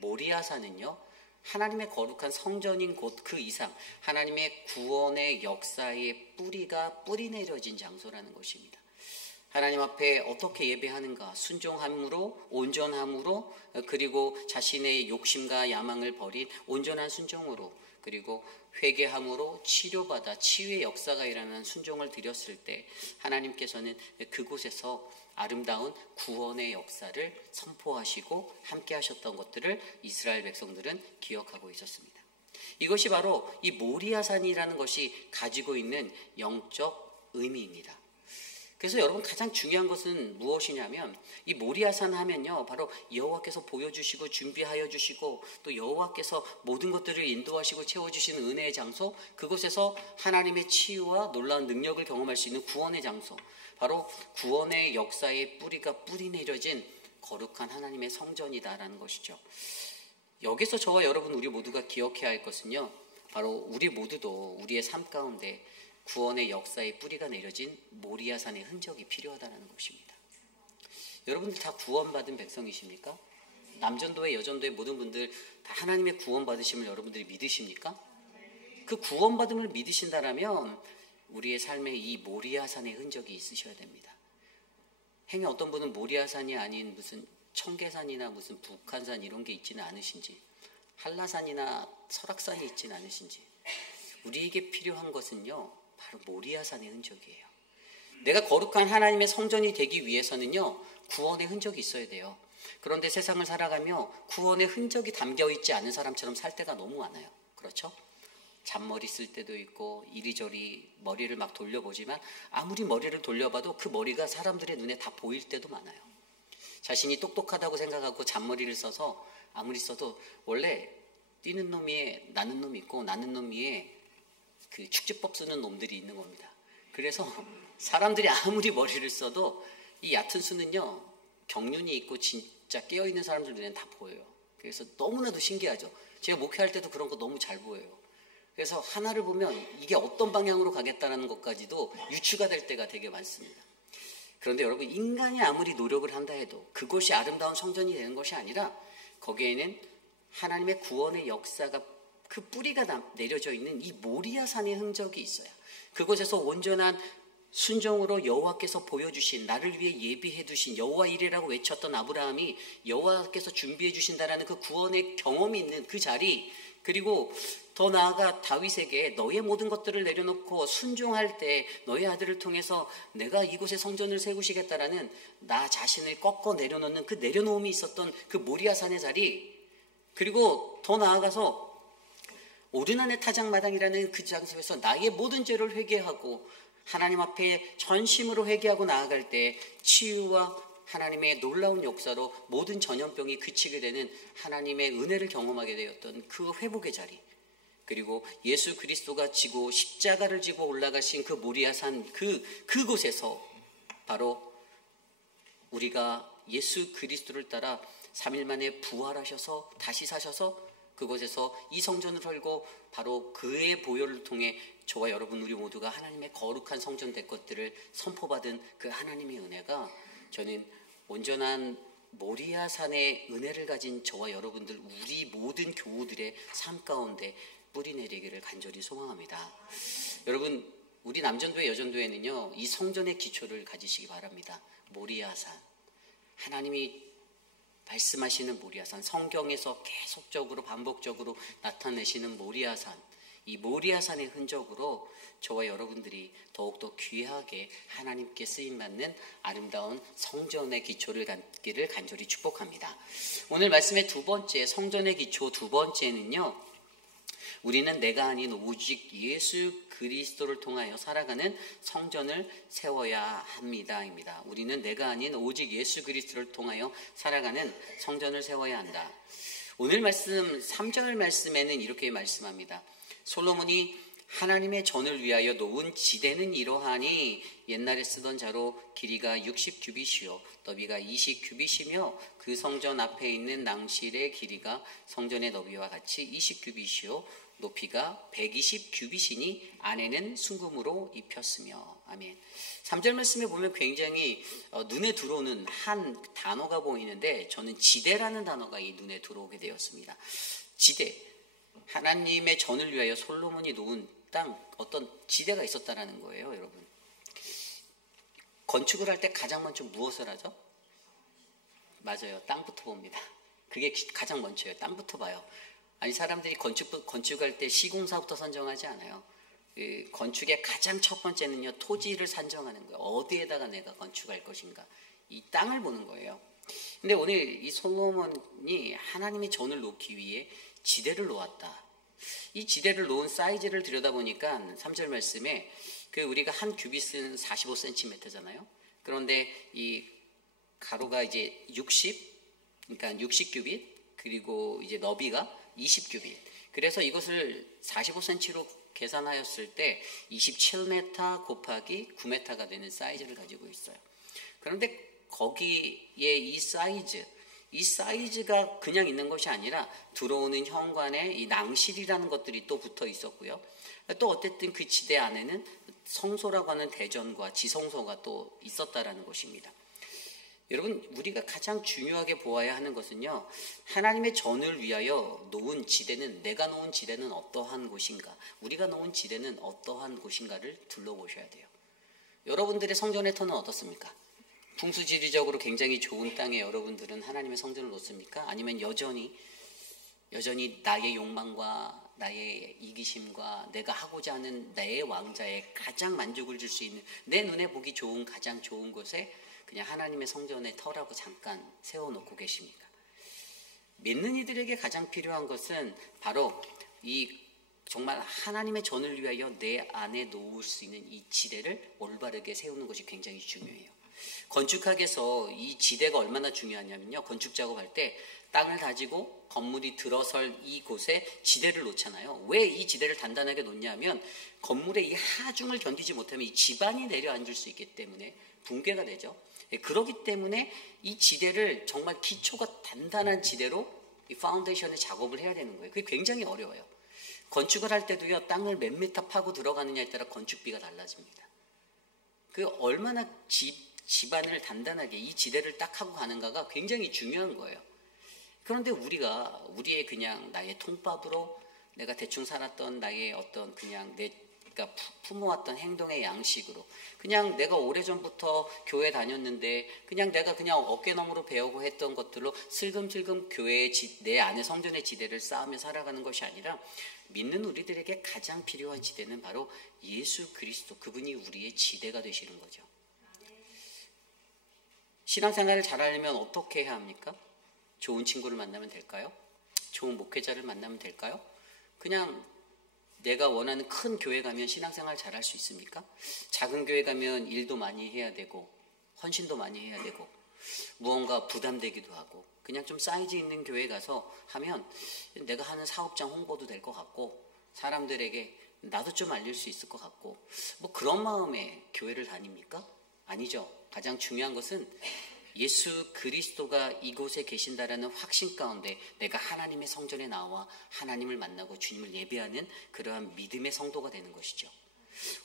모리아산은요, 하나님의 거룩한 성전인 곳 그 이상 하나님의 구원의 역사의 뿌리 내려진 장소라는 것입니다. 하나님 앞에 어떻게 예배하는가? 순종함으로, 온전함으로, 그리고 자신의 욕심과 야망을 버린 온전한 순종으로, 그리고 회개함으로 치료받아 치유의 역사가 일어나는 순종을 드렸을 때 하나님께서는 그곳에서 아름다운 구원의 역사를 선포하시고 함께 하셨던 것들을 이스라엘 백성들은 기억하고 있었습니다. 이것이 바로 이 모리아산이라는 것이 가지고 있는 영적 의미입니다. 그래서 여러분, 가장 중요한 것은 무엇이냐면, 이 모리아산 하면요, 바로 여호와께서 보여주시고 준비하여 주시고 또 여호와께서 모든 것들을 인도하시고 채워주시는 은혜의 장소, 그곳에서 하나님의 치유와 놀라운 능력을 경험할 수 있는 구원의 장소, 바로 구원의 역사의 뿌리 내려진 거룩한 하나님의 성전이다라는 것이죠. 여기서 저와 여러분, 우리 모두가 기억해야 할 것은요, 바로 우리 모두도 우리의 삶 가운데 구원의 역사의 뿌리가 내려진 모리아산의 흔적이 필요하다는 것입니다. 여러분들 다 구원받은 백성이십니까? 남전도회, 여전도회 모든 분들 다 하나님의 구원받으심을 여러분들이 믿으십니까? 그 구원받음을 믿으신다라면 우리의 삶에 이 모리아산의 흔적이 있으셔야 됩니다. 행여 어떤 분은 모리아산이 아닌 무슨 청계산이나 무슨 북한산 이런 게 있지는 않으신지, 한라산이나 설악산이 있지는 않으신지, 우리에게 필요한 것은요, 바로 모리아산의 흔적이에요. 내가 거룩한 하나님의 성전이 되기 위해서는요, 구원의 흔적이 있어야 돼요. 그런데 세상을 살아가며 구원의 흔적이 담겨있지 않은 사람처럼 살 때가 너무 많아요. 그렇죠? 잔머리 쓸 때도 있고 이리저리 머리를 막 돌려보지만 아무리 머리를 돌려봐도 그 머리가 사람들의 눈에 다 보일 때도 많아요. 자신이 똑똑하다고 생각하고 잔머리를 써서 아무리 써도 원래 뛰는 놈 위에 나는 놈이 있고 나는 놈 위에 그 축지법 쓰는 놈들이 있는 겁니다. 그래서 사람들이 아무리 머리를 써도 이 얕은 수는요, 경륜이 있고 진짜 깨어있는 사람들 눈에는 다 보여요. 그래서 너무나도 신기하죠. 제가 목회할 때도 그런 거 너무 잘 보여요. 그래서 하나를 보면 이게 어떤 방향으로 가겠다는 것까지도 유추가 될 때가 되게 많습니다. 그런데 여러분, 인간이 아무리 노력을 한다 해도 그것이 아름다운 성전이 되는 것이 아니라 거기에는 하나님의 구원의 역사가, 그 뿌리가 내려져 있는 이 모리아 산의 흔적이 있어요. 그곳에서 온전한 순종으로 여호와께서 보여주신, 나를 위해 예비해 두신, 여호와 이레라고 외쳤던 아브라함이 여호와께서 준비해 주신다라는 그 구원의 경험이 있는 그 자리, 그리고 더 나아가 다윗에게 너의 모든 것들을 내려놓고 순종할 때 너의 아들을 통해서 내가 이곳에 성전을 세우시겠다라는 나 자신을 꺾어 내려놓는 그 내려놓음이 있었던 그 모리아산의 자리, 그리고 더 나아가서 오르난의 타작마당이라는 그 장소에서 나의 모든 죄를 회개하고 하나님 앞에 전심으로 회개하고 나아갈 때 치유와 하나님의 놀라운 역사로 모든 전염병이 그치게 되는 하나님의 은혜를 경험하게 되었던 그 회복의 자리, 그리고 예수 그리스도가 지고 십자가를 지고 올라가신 그 모리아산 그곳에서 바로 우리가 예수 그리스도를 따라 3일 만에 부활하셔서 다시 사셔서 그곳에서 이 성전을 헐고 바로 그의 보혈을 통해 저와 여러분 우리 모두가 하나님의 거룩한 성전 될 것들을 선포받은 그 하나님의 은혜가, 저는 온전한 모리아산의 은혜를 가진 저와 여러분들, 우리 모든 교우들의 삶 가운데 뿌리 내리기를 간절히 소망합니다. 여러분, 우리 남전도회 여전도회는요, 이 성전의 기초를 가지시기 바랍니다. 모리아산, 하나님이 말씀하시는 모리아산, 성경에서 계속적으로 반복적으로 나타내시는 모리아산, 이 모리아산의 흔적으로 저와 여러분들이 더욱더 귀하게 하나님께 쓰임받는 아름다운 성전의 기초를 갖기를 간절히 축복합니다. 오늘 말씀의 두 번째, 성전의 기초 두 번째는요, 우리는 내가 아닌 오직 예수 그리스도를 통하여 살아가는 성전을 세워야 합니다입니다. 우리는 내가 아닌 오직 예수 그리스도를 통하여 살아가는 성전을 세워야 한다. 오늘 말씀 3절 말씀에는 이렇게 말씀합니다. 솔로몬이 하나님의 전을 위하여 놓은 지대는 이러하니 옛날에 쓰던 자로 길이가 60규빗이요 너비가 20규빗이며 그 성전 앞에 있는 낭실의 길이가 성전의 너비와 같이 20규빗이요 높이가 120규빗이니 안에는 순금으로 입혔으며. 아멘. 3절 말씀에 보면 굉장히 눈에 들어오는 한 단어가 보이는데, 저는 지대라는 단어가 이 눈에 들어오게 되었습니다. 지대, 하나님의 전을 위하여 솔로몬이 놓은 땅, 어떤 지대가 있었다라는 거예요. 여러분, 건축을 할 때 가장 먼저 무엇을 하죠? 맞아요, 땅부터 봅니다. 그게 가장 먼저예요. 땅부터 봐요. 아니, 사람들이 건축할 때 시공사부터 선정하지 않아요. 건축의 가장 첫 번째는요, 토지를 산정하는 거예요. 어디에다가 내가 건축할 것인가, 이 땅을 보는 거예요. 근데 오늘 이 솔로몬이 하나님의 전을 놓기 위해 지대를 놓았다. 이 지대를 놓은 사이즈를 들여다보니까 3절 말씀에 우리가 한 규빗은 45cm잖아요. 그런데 이 가로가 이제 그러니까 60규빗, 그리고 이제 너비가 20규빗. 그래서 이것을 45cm로 계산하였을 때 27m 곱하기 9m가 되는 사이즈를 가지고 있어요. 그런데 거기에 이 사이즈가 그냥 있는 것이 아니라 들어오는 현관에 이 낭실이라는 것들이 또 붙어 있었고요. 또 어쨌든 그 지대 안에는 성소라고 하는 대전과 지성소가 또 있었다라는 것입니다. 여러분, 우리가 가장 중요하게 보아야 하는 것은요, 하나님의 전을 위하여 놓은 지대는, 내가 놓은 지대는 어떠한 곳인가, 우리가 놓은 지대는 어떠한 곳인가를 둘러보셔야 돼요. 여러분들의 성전의 터는 어떻습니까? 풍수지리적으로 굉장히 좋은 땅에 여러분들은 하나님의 성전을 놓습니까? 아니면 여전히 나의 욕망과 나의 이기심과 내가 하고자 하는 내 왕자에 가장 만족을 줄 수 있는, 내 눈에 보기 좋은 가장 좋은 곳에 그냥 하나님의 성전의 터라고 잠깐 세워놓고 계십니까? 믿는 이들에게 가장 필요한 것은 바로 이 정말 하나님의 전을 위하여 내 안에 놓을 수 있는 이 지대를 올바르게 세우는 것이 굉장히 중요해요. 건축학에서 이 지대가 얼마나 중요하냐면요, 건축 작업할 때 땅을 다지고 건물이 들어설 이곳에 지대를 놓잖아요. 왜 이 지대를 단단하게 놓냐면 건물의 이 하중을 견디지 못하면 이 지반이 내려앉을 수 있기 때문에 붕괴가 되죠. 그렇기 때문에 이 지대를 정말 기초가 단단한 지대로 이 파운데이션의 작업을 해야 되는 거예요. 그게 굉장히 어려워요. 건축을 할 때도요, 땅을 몇 미터 파고 들어가느냐에 따라 건축비가 달라집니다. 그 얼마나 집안을 단단하게 이 지대를 딱 하고 가는가가 굉장히 중요한 거예요. 그런데 우리가 우리의 그냥 나의 통밥으로 내가 대충 살았던 나의 어떤 그냥 내가 품어왔던 행동의 양식으로 그냥 내가 오래전부터 교회 다녔는데 그냥 내가 그냥 어깨너머로 배우고 했던 것들로 슬금슬금 교회의 내 안에 성전의 지대를 쌓으며 살아가는 것이 아니라 믿는 우리들에게 가장 필요한 지대는 바로 예수 그리스도, 그분이 우리의 지대가 되시는 거죠. 신앙생활을 잘하려면 어떻게 해야 합니까? 좋은 친구를 만나면 될까요? 좋은 목회자를 만나면 될까요? 그냥 내가 원하는 큰 교회 가면 신앙생활 잘할 수 있습니까? 작은 교회 가면 일도 많이 해야 되고 헌신도 많이 해야 되고 무언가 부담되기도 하고 그냥 좀 사이즈 있는 교회 가서 하면 내가 하는 사업장 홍보도 될 것 같고 사람들에게 나도 좀 알릴 수 있을 것 같고 뭐 그런 마음에 교회를 다닙니까? 아니죠. 가장 중요한 것은 예수 그리스도가 이곳에 계신다라는 확신 가운데 내가 하나님의 성전에 나와 하나님을 만나고 주님을 예배하는 그러한 믿음의 성도가 되는 것이죠.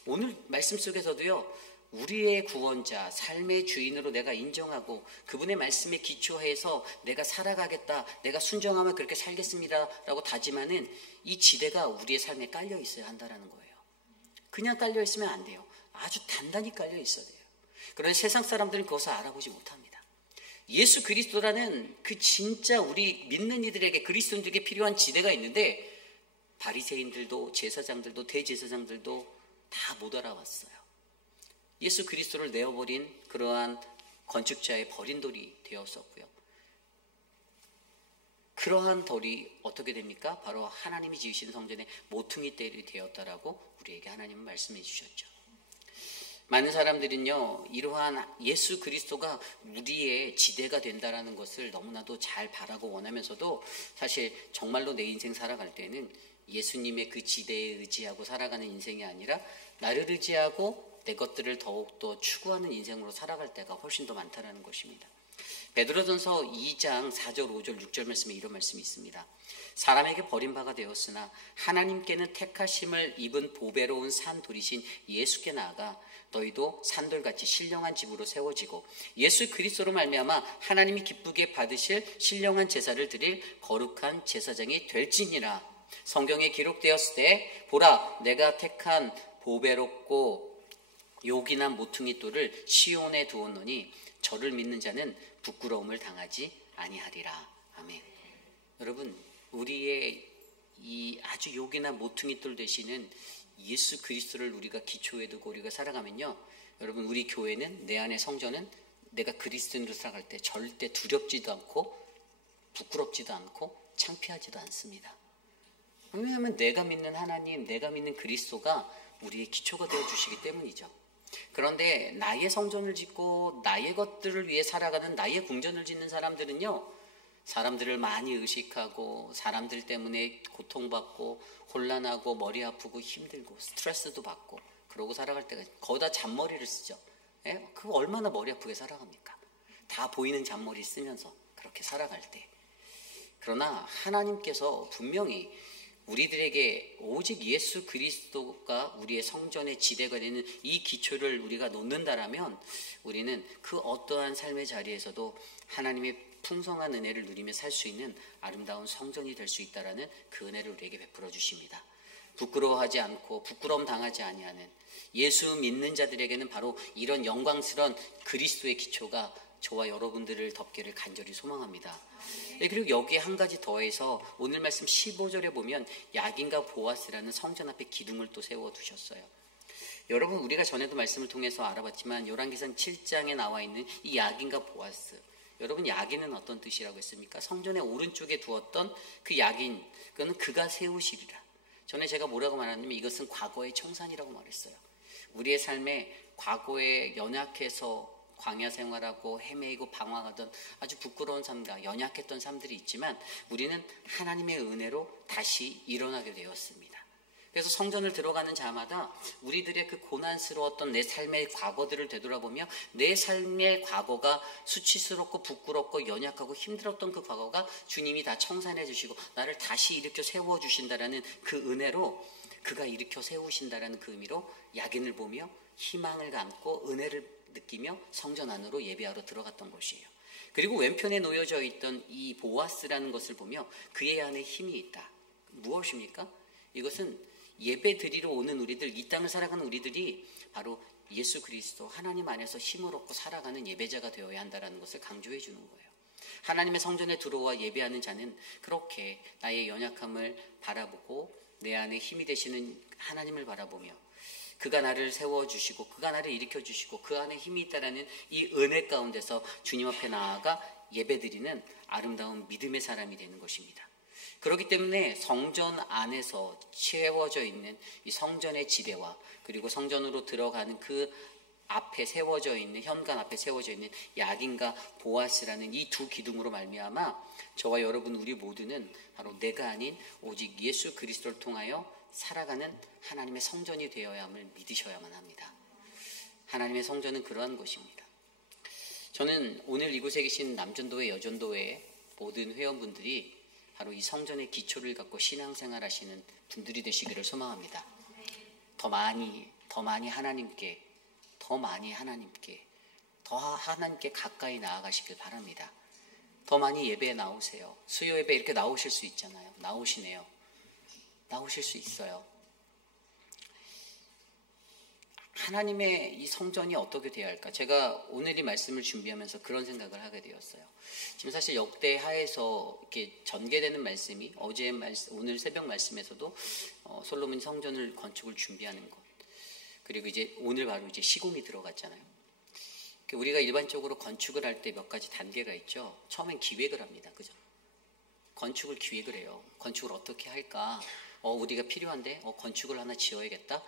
오늘 말씀 속에서도요, 우리의 구원자, 삶의 주인으로 내가 인정하고 그분의 말씀에 기초해서 내가 살아가겠다, 내가 순종하면 그렇게 살겠습니다 라고 다짐하는 이 지대가 우리의 삶에 깔려 있어야 한다는 거예요. 그냥 깔려 있으면 안 돼요. 아주 단단히 깔려 있어야 돼요. 그런데 세상 사람들은 그것을 알아보지 못합니다. 예수 그리스도라는 그 진짜 우리 믿는 이들에게, 그리스도인들에게 필요한 지대가 있는데 바리새인들도 제사장들도 대제사장들도 다 못 알아봤어요. 예수 그리스도를 내어버린 그러한 건축자의 버린 돌이 되었었고요. 그러한 돌이 어떻게 됩니까? 바로 하나님이 지으신 성전의 모퉁이 떼이 되었다라고 우리에게 하나님은 말씀해 주셨죠. 많은 사람들은요, 이러한 예수 그리스도가 우리의 지대가 된다라는 것을 너무나도 잘 바라고 원하면서도 사실 정말로 내 인생 살아갈 때는 예수님의 그 지대에 의지하고 살아가는 인생이 아니라 나를 의지하고 내 것들을 더욱더 추구하는 인생으로 살아갈 때가 훨씬 더 많다는 것입니다. 베드로전서 2장 4절, 5절, 6절 말씀에 이런 말씀이 있습니다. 사람에게 버림바가 되었으나 하나님께는 택하심을 입은 보배로운 산돌이신 예수께 나아가 너희도 산돌같이 신령한 집으로 세워지고 예수 그리스도로 말미암아 하나님이 기쁘게 받으실 신령한 제사를 드릴 거룩한 제사장이 될지니라. 성경에 기록되었을 때 보라, 내가 택한 보배롭고 요긴한 모퉁이 돌을 시온에 두었노니 저를 믿는 자는 부끄러움을 당하지 아니하리라. 아멘. 여러분, 우리의 이 아주 요긴한 모퉁이 돌 되시는 예수 그리스도를 우리가 기초에 두고 우리가 살아가면요, 여러분, 우리 교회는, 내 안의 성전은 내가 그리스도인으로 살아갈 때 절대 두렵지도 않고 부끄럽지도 않고 창피하지도 않습니다. 왜냐하면 내가 믿는 하나님, 내가 믿는 그리스도가 우리의 기초가 되어주시기 때문이죠. 그런데 나의 성전을 짓고 나의 것들을 위해 살아가는, 나의 궁전을 짓는 사람들은요, 사람들을 많이 의식하고 사람들 때문에 고통받고 혼란하고 머리 아프고 힘들고 스트레스도 받고 그러고 살아갈 때가, 거기다 잔머리를 쓰죠. 예? 그거 얼마나 머리 아프게 살아갑니까? 다 보이는 잔머리 쓰면서 그렇게 살아갈 때. 그러나 하나님께서 분명히 우리들에게 오직 예수 그리스도가 우리의 성전의 지대가 되는 이 기초를 우리가 놓는다라면 우리는 그 어떠한 삶의 자리에서도 하나님의 풍성한 은혜를 누리며 살 수 있는 아름다운 성전이 될 수 있다라는 그 은혜를 우리에게 베풀어 주십니다. 부끄러워하지 않고 부끄러움 당하지 아니하는 예수 믿는 자들에게는 바로 이런 영광스러운 그리스도의 기초가 저와 여러분들을 덮기를 간절히 소망합니다. 그리고 여기에 한 가지 더해서 오늘 말씀 15절에 보면 야긴과 보아스라는 성전 앞에 기둥을 또 세워두셨어요. 여러분, 우리가 전에도 말씀을 통해서 알아봤지만 열왕기상 7장에 나와 있는 이 야긴과 보아스, 여러분, 야긴은 어떤 뜻이라고 했습니까? 성전의 오른쪽에 두었던 그 야긴, 그거는 그가 세우시리라. 전에 제가 뭐라고 말하냐면 이것은 과거의 청산이라고 말했어요. 우리의 삶에 과거에 연약해서 광야 생활하고 헤매이고 방황하던 아주 부끄러운 삶과 연약했던 삶들이 있지만 우리는 하나님의 은혜로 다시 일어나게 되었습니다. 그래서 성전을 들어가는 자마다 우리들의 그 고난스러웠던 내 삶의 과거들을 되돌아보며 내 삶의 과거가 수치스럽고 부끄럽고 연약하고 힘들었던 그 과거가 주님이 다 청산해 주시고 나를 다시 일으켜 세워주신다라는 그 은혜로, 그가 일으켜 세우신다라는 그 의미로 야긴을 보며 희망을 갖고 은혜를 느끼며 성전 안으로 예배하러 들어갔던 것이에요. 그리고 왼편에 놓여져 있던 이 보아스라는 것을 보며 그의 안에 힘이 있다. 무엇입니까? 이것은 예배 드리러 오는 우리들, 이 땅을 살아가는 우리들이 바로 예수 그리스도 하나님 안에서 힘을 얻고 살아가는 예배자가 되어야 한다는 것을 강조해 주는 거예요. 하나님의 성전에 들어와 예배하는 자는 그렇게 나의 연약함을 바라보고 내 안에 힘이 되시는 하나님을 바라보며 그가 나를 세워주시고 그가 나를 일으켜주시고 그 안에 힘이 있다라는 이 은혜 가운데서 주님 앞에 나아가 예배드리는 아름다운 믿음의 사람이 되는 것입니다. 그렇기 때문에 성전 안에서 채워져 있는 이 성전의 지배와 그리고 성전으로 들어가는 그 앞에 세워져 있는, 현관 앞에 세워져 있는 야긴과 보아스라는 이 두 기둥으로 말미암아 저와 여러분 우리 모두는 바로 내가 아닌 오직 예수 그리스도를 통하여 살아가는 하나님의 성전이 되어야함을 믿으셔야만 합니다. 하나님의 성전은 그러한 것입니다. 저는 오늘 이곳에 계신 남전도회, 여전도회 모든 회원분들이 바로 이 성전의 기초를 갖고 신앙생활 하시는 분들이 되시기를 소망합니다. 더 많이 하나님께, 더 하나님께 가까이 나아가시길 바랍니다. 더 많이 예배에 나오세요. 수요 예배 이렇게 나오실 수 있잖아요. 나오시네요. 나오실 수 있어요. 하나님의 이 성전이 어떻게 되어야 할까? 제가 오늘 이 말씀을 준비하면서 그런 생각을 하게 되었어요. 지금 사실 역대하에서 이렇게 전개되는 말씀이 오늘 새벽 말씀에서도 솔로몬 성전을 건축을 준비하는 것, 그리고 이제 오늘 바로 이제 시공이 들어갔잖아요. 우리가 일반적으로 건축을 할 때 몇 가지 단계가 있죠. 처음엔 기획을 합니다. 그죠? 건축을 기획을 해요. 건축을 어떻게 할까? 우리가 필요한데 건축을 하나 지어야겠다.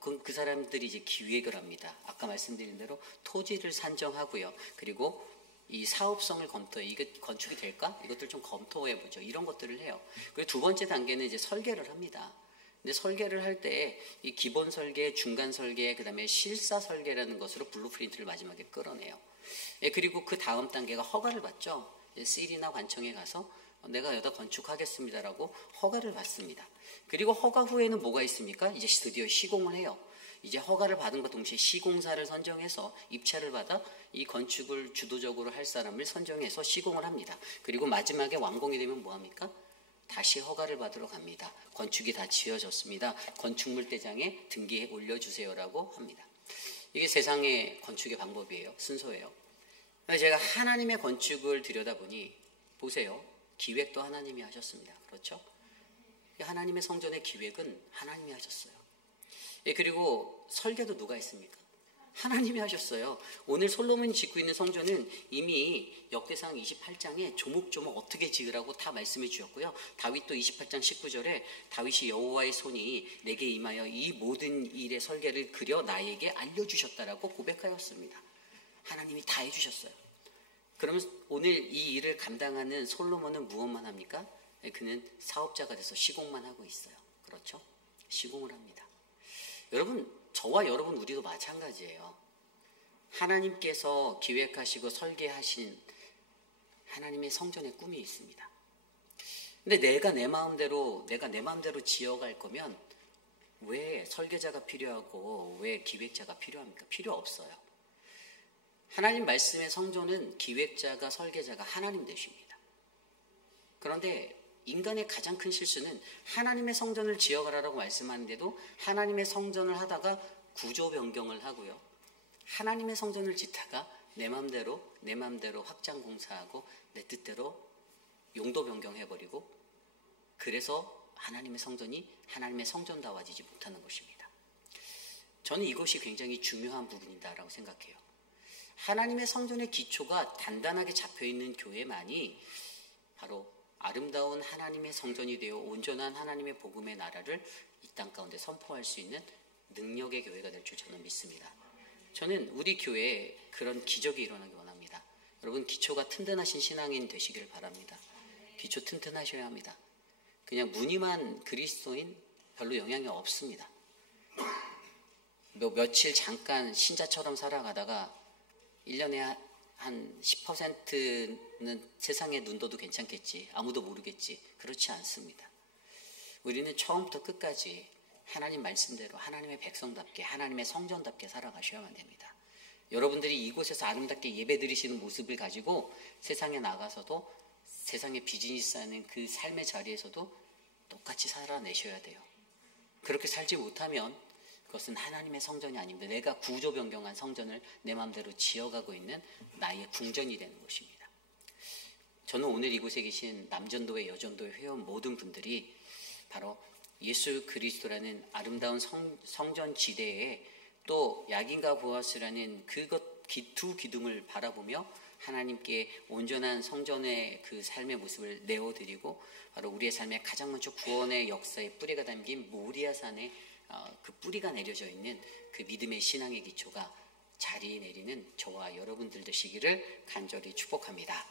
그 사람들이 이제 기획을 합니다. 아까 말씀드린 대로 토지를 산정하고요. 그리고 이 사업성을 검토해. 이게 건축이 될까? 이것들 좀 검토해 보죠. 이런 것들을 해요. 그리고 두 번째 단계는 이제 설계를 합니다. 근데 설계를 할 때 이 기본 설계, 중간 설계, 그다음에 실사 설계라는 것으로 블루프린트를 마지막에 끌어내요. 그리고 그 다음 단계가 허가를 받죠. CL이나 관청에 가서 내가 여기다 건축하겠습니다라고 허가를 받습니다. 그리고 허가 후에는 뭐가 있습니까? 이제 드디어 시공을 해요. 이제 허가를 받은 것 동시에 시공사를 선정해서 입찰을 받아 이 건축을 주도적으로 할 사람을 선정해서 시공을 합니다. 그리고 마지막에 완공이 되면 뭐합니까? 다시 허가를 받으러 갑니다. 건축이 다 지어졌습니다. 건축물 대장에 등기해 올려주세요라고 합니다. 이게 세상의 건축의 방법이에요. 순서예요. 제가 하나님의 건축을 들여다보니 보세요. 기획도 하나님이 하셨습니다. 그렇죠? 하나님의 성전의 기획은 하나님이 하셨어요. 그리고 설계도 누가 했습니까? 하나님이 하셨어요. 오늘 솔로몬이 짓고 있는 성전은 이미 역대상 28장에 조목조목 어떻게 지으라고 다 말씀해 주셨고요. 다윗도 28장 19절에 다윗이 여호와의 손이 내게 임하여 이 모든 일의 설계를 그려 나에게 알려주셨다라고 고백하였습니다. 하나님이 다 해주셨어요. 그러면 오늘 이 일을 감당하는 솔로몬은 무엇만 합니까? 그는 사업자가 돼서 시공만 하고 있어요. 그렇죠? 시공을 합니다. 여러분, 저와 여러분 우리도 마찬가지예요. 하나님께서 기획하시고 설계하신 하나님의 성전의 꿈이 있습니다. 근데 내가 내 마음대로 지어갈 거면 왜 설계자가 필요하고 왜 기획자가 필요합니까? 필요 없어요. 하나님 말씀의 성전은 기획자가 설계자가 하나님 되십니다. 그런데 인간의 가장 큰 실수는 하나님의 성전을 지어가라라고 말씀하는데도 하나님의 성전을 하다가 구조 변경을 하고요. 하나님의 성전을 짓다가 내 맘대로 확장 공사하고 내 뜻대로 용도 변경해버리고 그래서 하나님의 성전이 하나님의 성전다워지지 못하는 것입니다. 저는 이것이 굉장히 중요한 부분이다라고 생각해요. 하나님의 성전의 기초가 단단하게 잡혀있는 교회만이 바로 아름다운 하나님의 성전이 되어 온전한 하나님의 복음의 나라를 이 땅 가운데 선포할 수 있는 능력의 교회가 될 줄 저는 믿습니다. 저는 우리 교회에 그런 기적이 일어나기 원합니다. 여러분 기초가 튼튼하신 신앙인 되시길 바랍니다. 기초 튼튼하셔야 합니다. 그냥 무늬만 그리스도인 별로 영향이 없습니다. 며칠 잠깐 신자처럼 살아가다가 1년에 한 10%는 세상에 눈 둬도 괜찮겠지, 아무도 모르겠지. 그렇지 않습니다. 우리는 처음부터 끝까지 하나님 말씀대로 하나님의 백성답게, 하나님의 성전답게 살아가셔야만 됩니다. 여러분들이 이곳에서 아름답게 예배드리시는 모습을 가지고 세상에 나가서도, 세상의 비즈니스 하는 그 삶의 자리에서도 똑같이 살아내셔야 돼요. 그렇게 살지 못하면 그것은 하나님의 성전이 아닙니다. 내가 구조 변경한 성전을 내 마음대로 지어가고 있는 나의 궁전이 되는 것입니다. 저는 오늘 이곳에 계신 남전도회, 여전도회 회원 모든 분들이 바로 예수 그리스도라는 아름다운 성전 지대에 또 야긴과 보아스라는 두 기둥을 바라보며 하나님께 온전한 성전의 그 삶의 모습을 내어드리고, 바로 우리의 삶의 가장 먼저 구원의 역사의 뿌리가 담긴 모리아산에 그 뿌리가 내려져 있는 그 믿음의 신앙의 기초가 자리 내리는 저와 여러분들 되시기를 간절히 축복합니다.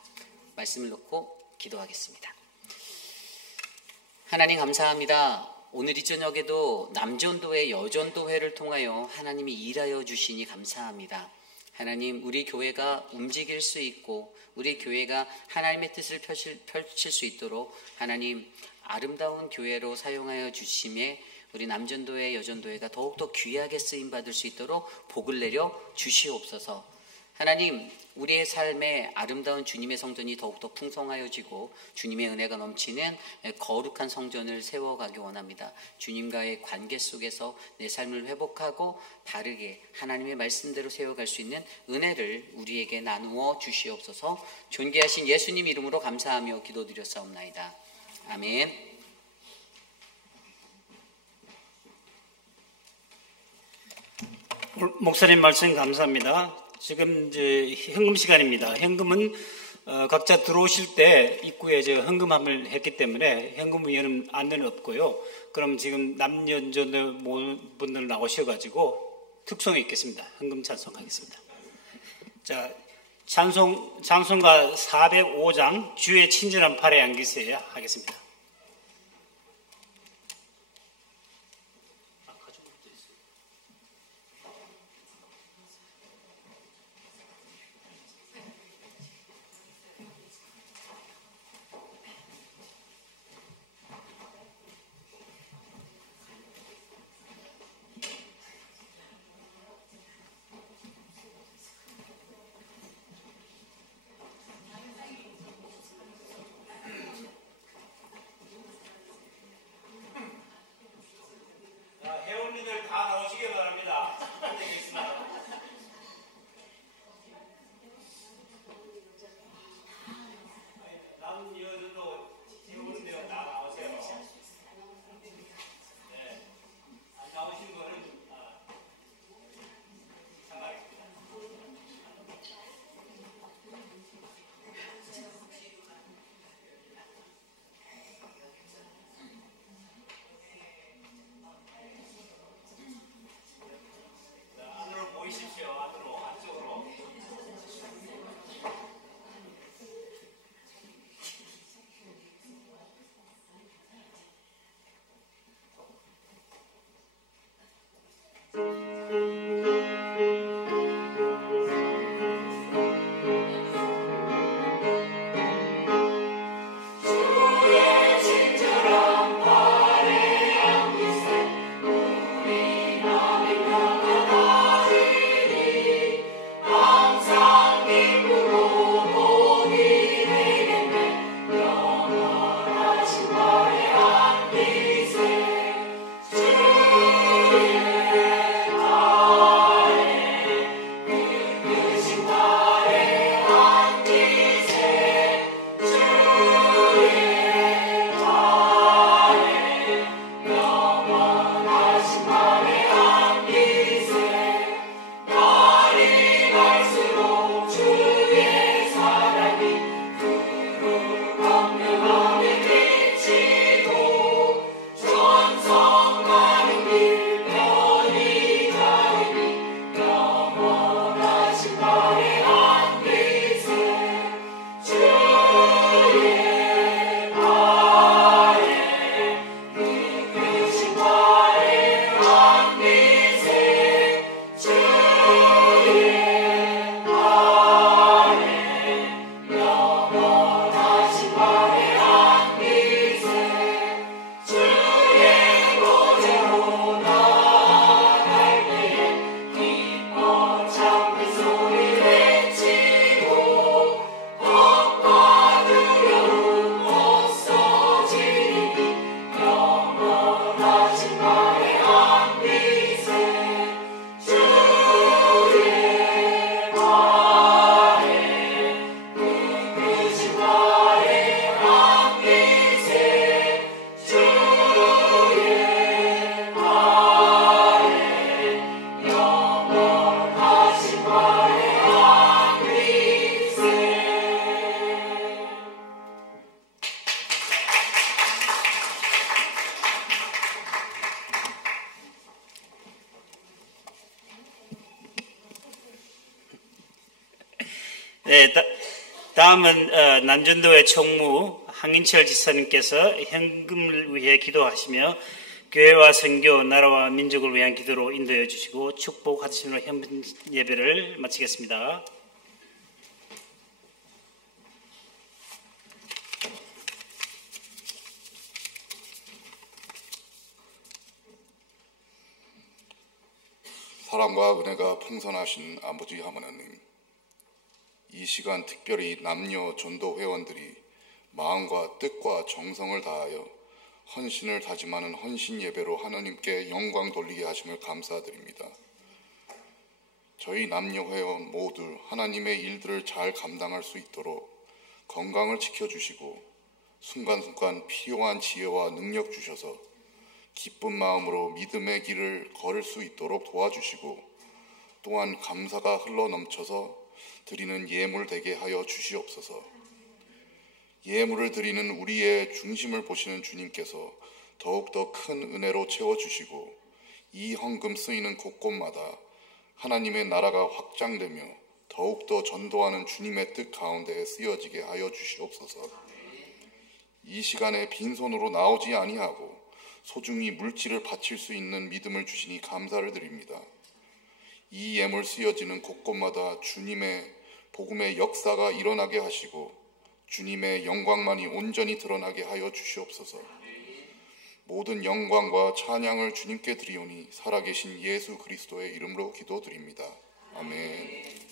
말씀을 놓고 기도하겠습니다. 하나님 감사합니다. 오늘 이 저녁에도 남전도회, 여전도회를 통하여 하나님이 일하여 주시니 감사합니다. 하나님, 우리 교회가 움직일 수 있고 우리 교회가 하나님의 뜻을 펼칠 수 있도록 하나님 아름다운 교회로 사용하여 주심에 우리 남전도회, 여전도회가 더욱더 귀하게 쓰임받을 수 있도록 복을 내려 주시옵소서. 하나님, 우리의 삶에 아름다운 주님의 성전이 더욱더 풍성하여지고 주님의 은혜가 넘치는 거룩한 성전을 세워가기 원합니다. 주님과의 관계 속에서 내 삶을 회복하고 바르게 하나님의 말씀대로 세워갈 수 있는 은혜를 우리에게 나누어 주시옵소서. 존귀하신 예수님 이름으로 감사하며 기도드렸사옵나이다. 아멘. 목사님 말씀 감사합니다. 지금 이제 현금 시간입니다. 현금은 각자 들어오실 때 입구에 헌금함을 했기 때문에 현금 위에는 안내는 없고요. 그럼 지금 남녀전도 분들 나오셔가지고 특송이 있겠습니다. 헌금 찬송하겠습니다. 자, 찬송가 405장 주의 친절한 팔에 안기세요 하겠습니다. 회원님들 다 나오시기 바랍니다. 되겠습니다. 남녀들도 회원님들 다 나오세요. 네, 안 나오신 거는 참가하겠습니다. 네, 다음은 남전도회 총무 황인철 지사님께서 현금을 위해 기도하시며 교회와 선교, 나라와 민족을 위한 기도로 인도해 주시고 축복하시므로 현금 예배를 마치겠습니다. 사랑과 은혜가 풍성하신 아버지 하나님, 이 시간 특별히 남녀 전도 회원들이 마음과 뜻과 정성을 다하여 헌신을 다짐하는 헌신 예배로 하나님께 영광 돌리게 하심을 감사드립니다. 저희 남녀 회원 모두 하나님의 일들을 잘 감당할 수 있도록 건강을 지켜주시고 순간순간 필요한 지혜와 능력 주셔서 기쁜 마음으로 믿음의 길을 걸을 수 있도록 도와주시고 또한 감사가 흘러넘쳐서 드리는 예물 되게 하여 주시옵소서. 예물을 드리는 우리의 중심을 보시는 주님께서 더욱더 큰 은혜로 채워주시고 이 헌금 쓰이는 곳곳마다 하나님의 나라가 확장되며 더욱더 전도하는 주님의 뜻 가운데 쓰여지게 하여 주시옵소서. 이 시간에 빈손으로 나오지 아니하고 소중히 물질을 바칠 수 있는 믿음을 주시니 감사를 드립니다. 이 예물 쓰여지는 곳곳마다 주님의 복음의 역사가 일어나게 하시고 주님의 영광만이 온전히 드러나게 하여 주시옵소서. 모든 영광과 찬양을 주님께 드리오니 살아계신 예수 그리스도의 이름으로 기도드립니다. 아멘.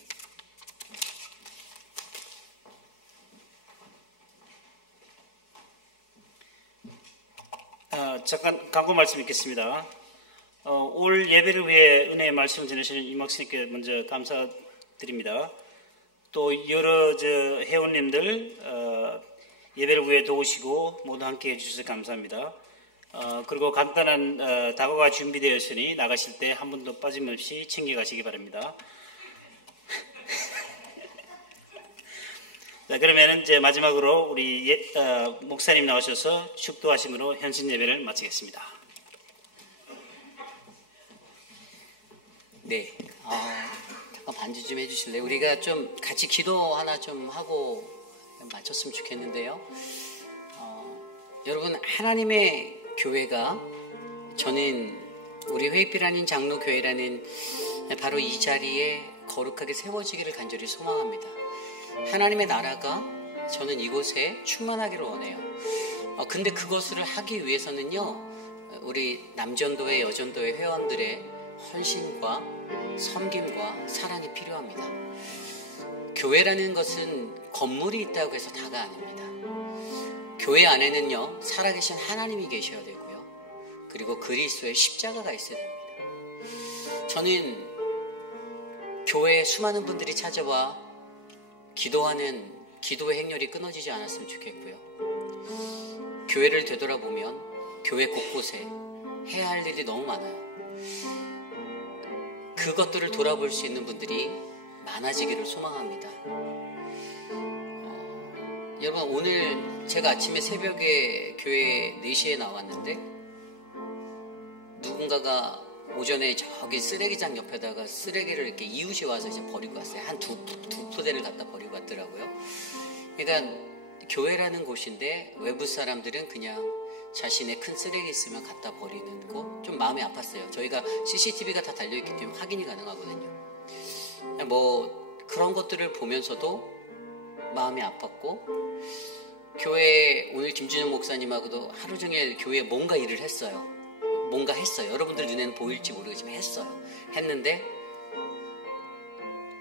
잠깐 광고 말씀 읽겠습니다. 올 예배를 위해 은혜의 말씀을 전해주시는 이 목사님께 먼저 감사드립니다. 또 여러 회원님들 예배를 위해 도우시고 모두 함께 해주셔서 감사합니다. 그리고 간단한 다과가 준비되어 있으니 나가실 때 한 분도 빠짐없이 챙겨가시기 바랍니다. 자, 그러면 이제 마지막으로 우리 목사님 나오셔서 축도하심으로 현신 예배를 마치겠습니다. 네, 잠깐 반주 좀 해주실래요? 우리가 좀 같이 기도 하나 좀 하고 마쳤으면 좋겠는데요. 여러분, 하나님의 교회가 저는 우리 회피라는 장로교회라는 바로 이 자리에 거룩하게 세워지기를 간절히 소망합니다. 하나님의 나라가 저는 이곳에 충만하기를 원해요. 근데 그것을 하기 위해서는요, 우리 남전도회, 여전도회 회원들의 헌신과 섬김과 사랑이 필요합니다. 교회라는 것은 건물이 있다고 해서 다가 아닙니다. 교회 안에는요, 살아계신 하나님이 계셔야 되고요, 그리고 그리스도의 십자가가 있어야 됩니다. 저는 교회에 수많은 분들이 찾아와 기도하는 기도의 행렬이 끊어지지 않았으면 좋겠고요. 교회를 되돌아보면 교회 곳곳에 해야 할 일이 너무 많아요. 그것들을 돌아볼 수 있는 분들이 많아지기를 소망합니다. 여러분, 오늘 제가 아침에 새벽에 교회 4시에 나왔는데 누군가가 오전에 저기 쓰레기장 옆에다가 쓰레기를 이렇게 이웃이 와서 이제 버리고 갔어요. 한 두 푸대를 갖다 버리고 갔더라고요. 그러니까 교회라는 곳인데 외부 사람들은 그냥 자신의 큰 쓰레기 있으면 갖다 버리는 거 좀 마음이 아팠어요. 저희가 CCTV가 다 달려있기 때문에 확인이 가능하거든요. 뭐 그런 것들을 보면서도 마음이 아팠고, 교회 오늘 김준영 목사님하고도 하루 종일 교회에 뭔가 일을 했어요. 뭔가 했어요. 여러분들 눈에는 보일지 모르겠지만 했는데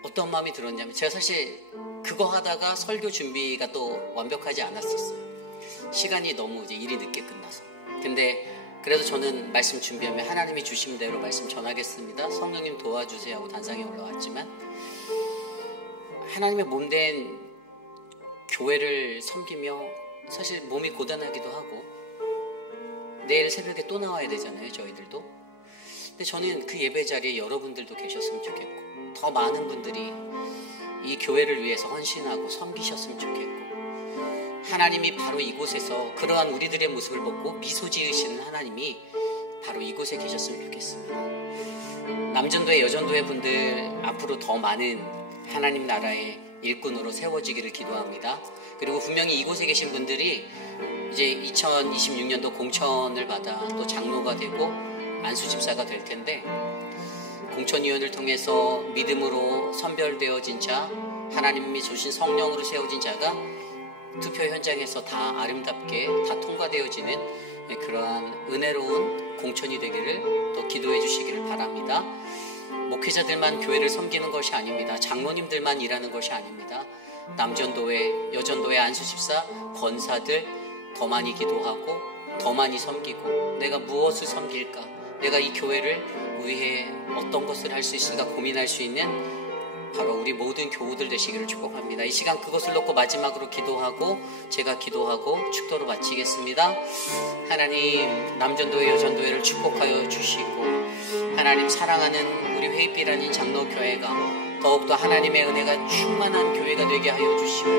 어떤 마음이 들었냐면, 제가 사실 그거 하다가 설교 준비가 또 완벽하지 않았었어요. 시간이 너무 이제 일이 늦게 끝나서. 근데 그래도 저는 말씀 준비하면 하나님이 주신 대로 말씀 전하겠습니다, 성령님 도와주세요 하고 단상에 올라왔지만, 하나님의 몸된 교회를 섬기며 사실 몸이 고단하기도 하고 내일 새벽에 또 나와야 되잖아요, 저희들도. 근데 저는 그 예배 자리에 여러분들도 계셨으면 좋겠고, 더 많은 분들이 이 교회를 위해서 헌신하고 섬기셨으면 좋겠고, 하나님이 바로 이곳에서 그러한 우리들의 모습을 보고 미소 지으시는 하나님이 바로 이곳에 계셨으면 좋겠습니다. 남전도회, 여전도회 분들 앞으로 더 많은 하나님 나라의 일꾼으로 세워지기를 기도합니다. 그리고 분명히 이곳에 계신 분들이 이제 2026년도 공천을 받아 또 장로가 되고 안수집사가 될 텐데, 공천위원을 통해서 믿음으로 선별되어진 자, 하나님이 주신 성령으로 세워진 자가 투표 현장에서 다 아름답게 다 통과되어지는 그러한 은혜로운 공천이 되기를 또 기도해 주시기를 바랍니다. 목회자들만 교회를 섬기는 것이 아닙니다. 장로님들만 일하는 것이 아닙니다. 남전도회, 여전도회, 안수집사, 권사들 더 많이 기도하고 더 많이 섬기고, 내가 무엇을 섬길까, 내가 이 교회를 위해 어떤 것을 할 수 있을까 고민할 수 있는 바로 우리 모든 교우들 되시기를 축복합니다. 이 시간 그것을 놓고 마지막으로 기도하고 제가 기도하고 축도로 마치겠습니다. 하나님, 남전도회, 여전도회를 축복하여 주시고, 하나님 사랑하는 우리 회입비라는 장로교회가 더욱더 하나님의 은혜가 충만한 교회가 되게 하여 주시고,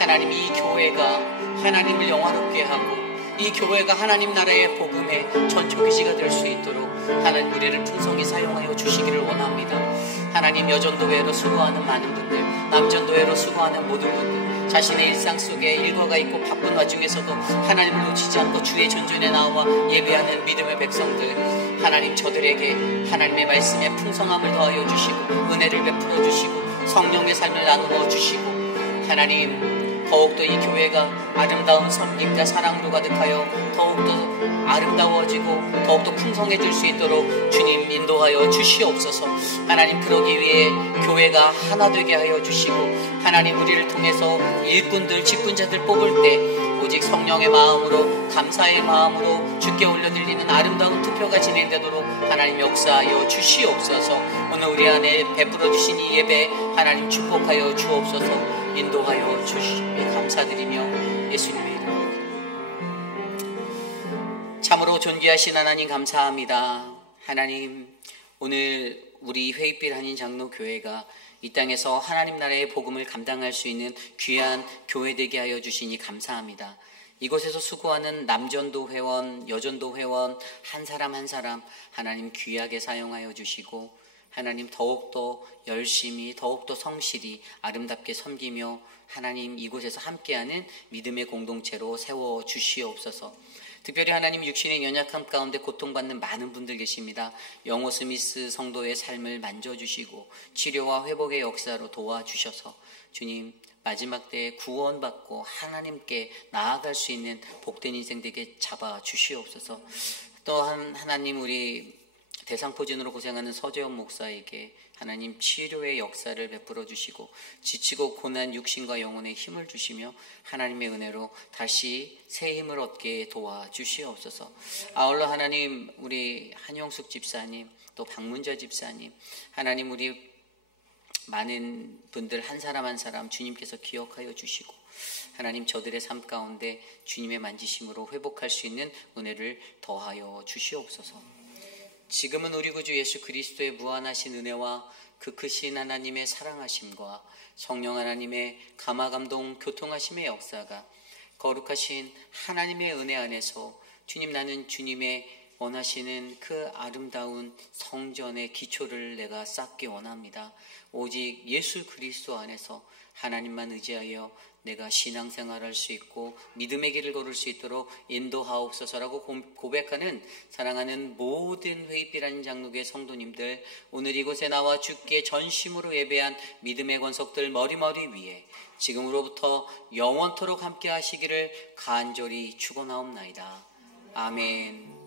하나님 이 교회가 하나님을 영화롭게 하고 이 교회가 하나님 나라의 복음의 전초기지가 될 수 있도록 하나님 우리를 풍성히 사용하여 주시기를 원합니다. 하나님, 여전도회로 수고하는 많은 분들, 남전도회로 수고하는 모든 분들, 자신의 일상 속에 일과가 있고 바쁜 와중에서도 하나님을 놓치지 않고 주의 전전에 나와 예배하는 믿음의 백성들, 하나님 저들에게 하나님의 말씀에 풍성함을 더하여 주시고 은혜를 베풀어 주시고 성령의 삶을 나누어 주시고, 하나님 더욱더 이 교회가 아름다운 섬김과 사랑으로 가득하여 더욱더 아름다워지고 더욱더 풍성해질 수 있도록 주님 인도하여 주시옵소서. 하나님, 그러기 위해 교회가 하나 되게 하여 주시고, 하나님 우리를 통해서 일꾼들, 직분자들 뽑을 때 오직 성령의 마음으로, 감사의 마음으로 주께 올려드리는 아름다운 투표가 진행되도록 하나님 역사하여 주시옵소서. 오늘 우리 안에 베풀어 주신 이 예배 하나님 축복하여 주옵소서. 인도하여 주시며 감사드리며 예수님의 이름으로. 참으로 존귀하신 하나님 감사합니다. 하나님, 오늘 우리 회입빌 한인 장로교회가 이 땅에서 하나님 나라의 복음을 감당할 수 있는 귀한 교회 되게 하여 주시니 감사합니다. 이곳에서 수고하는 남전도 회원, 여전도 회원 한 사람 한 사람 하나님 귀하게 사용하여 주시고, 하나님 더욱더 열심히 더욱더 성실히 아름답게 섬기며 하나님 이곳에서 함께하는 믿음의 공동체로 세워 주시옵소서. 특별히 하나님 육신의 연약함 가운데 고통받는 많은 분들 계십니다. 영호 스미스 성도의 삶을 만져주시고 치료와 회복의 역사로 도와주셔서 주님 마지막 때에 구원받고 하나님께 나아갈 수 있는 복된 인생 되게 잡아주시옵소서. 또한 하나님 우리 대상포진으로 고생하는 서재원 목사에게 하나님 치료의 역사를 베풀어 주시고 지치고 고난 육신과 영혼에 힘을 주시며 하나님의 은혜로 다시 새 힘을 얻게 도와주시옵소서. 아울러 하나님 우리 한영숙 집사님, 또 박문자 집사님, 하나님 우리 많은 분들 한 사람 한 사람 주님께서 기억하여 주시고 하나님 저들의 삶 가운데 주님의 만지심으로 회복할 수 있는 은혜를 더하여 주시옵소서. 지금은 우리 구주 예수 그리스도의 무한하신 은혜와 그 크신 하나님의 사랑하심과 성령 하나님의 감화감동 교통하심의 역사가 거룩하신 하나님의 은혜 안에서 주님, 나는 주님의 원하시는 그 아름다운 성전의 기초를 내가 쌓기 원합니다. 오직 예수 그리스도 안에서 하나님만 의지하여 내가 신앙생활할 수 있고 믿음의 길을 걸을 수 있도록 인도하옵소서라고 고백하는 사랑하는 모든 회입비라는 장로교회 성도님들, 오늘 이곳에 나와 주께 전심으로 예배한 믿음의 권속들 머리머리 위에 지금으로부터 영원토록 함께 하시기를 간절히 축원하옵나이다. 아멘.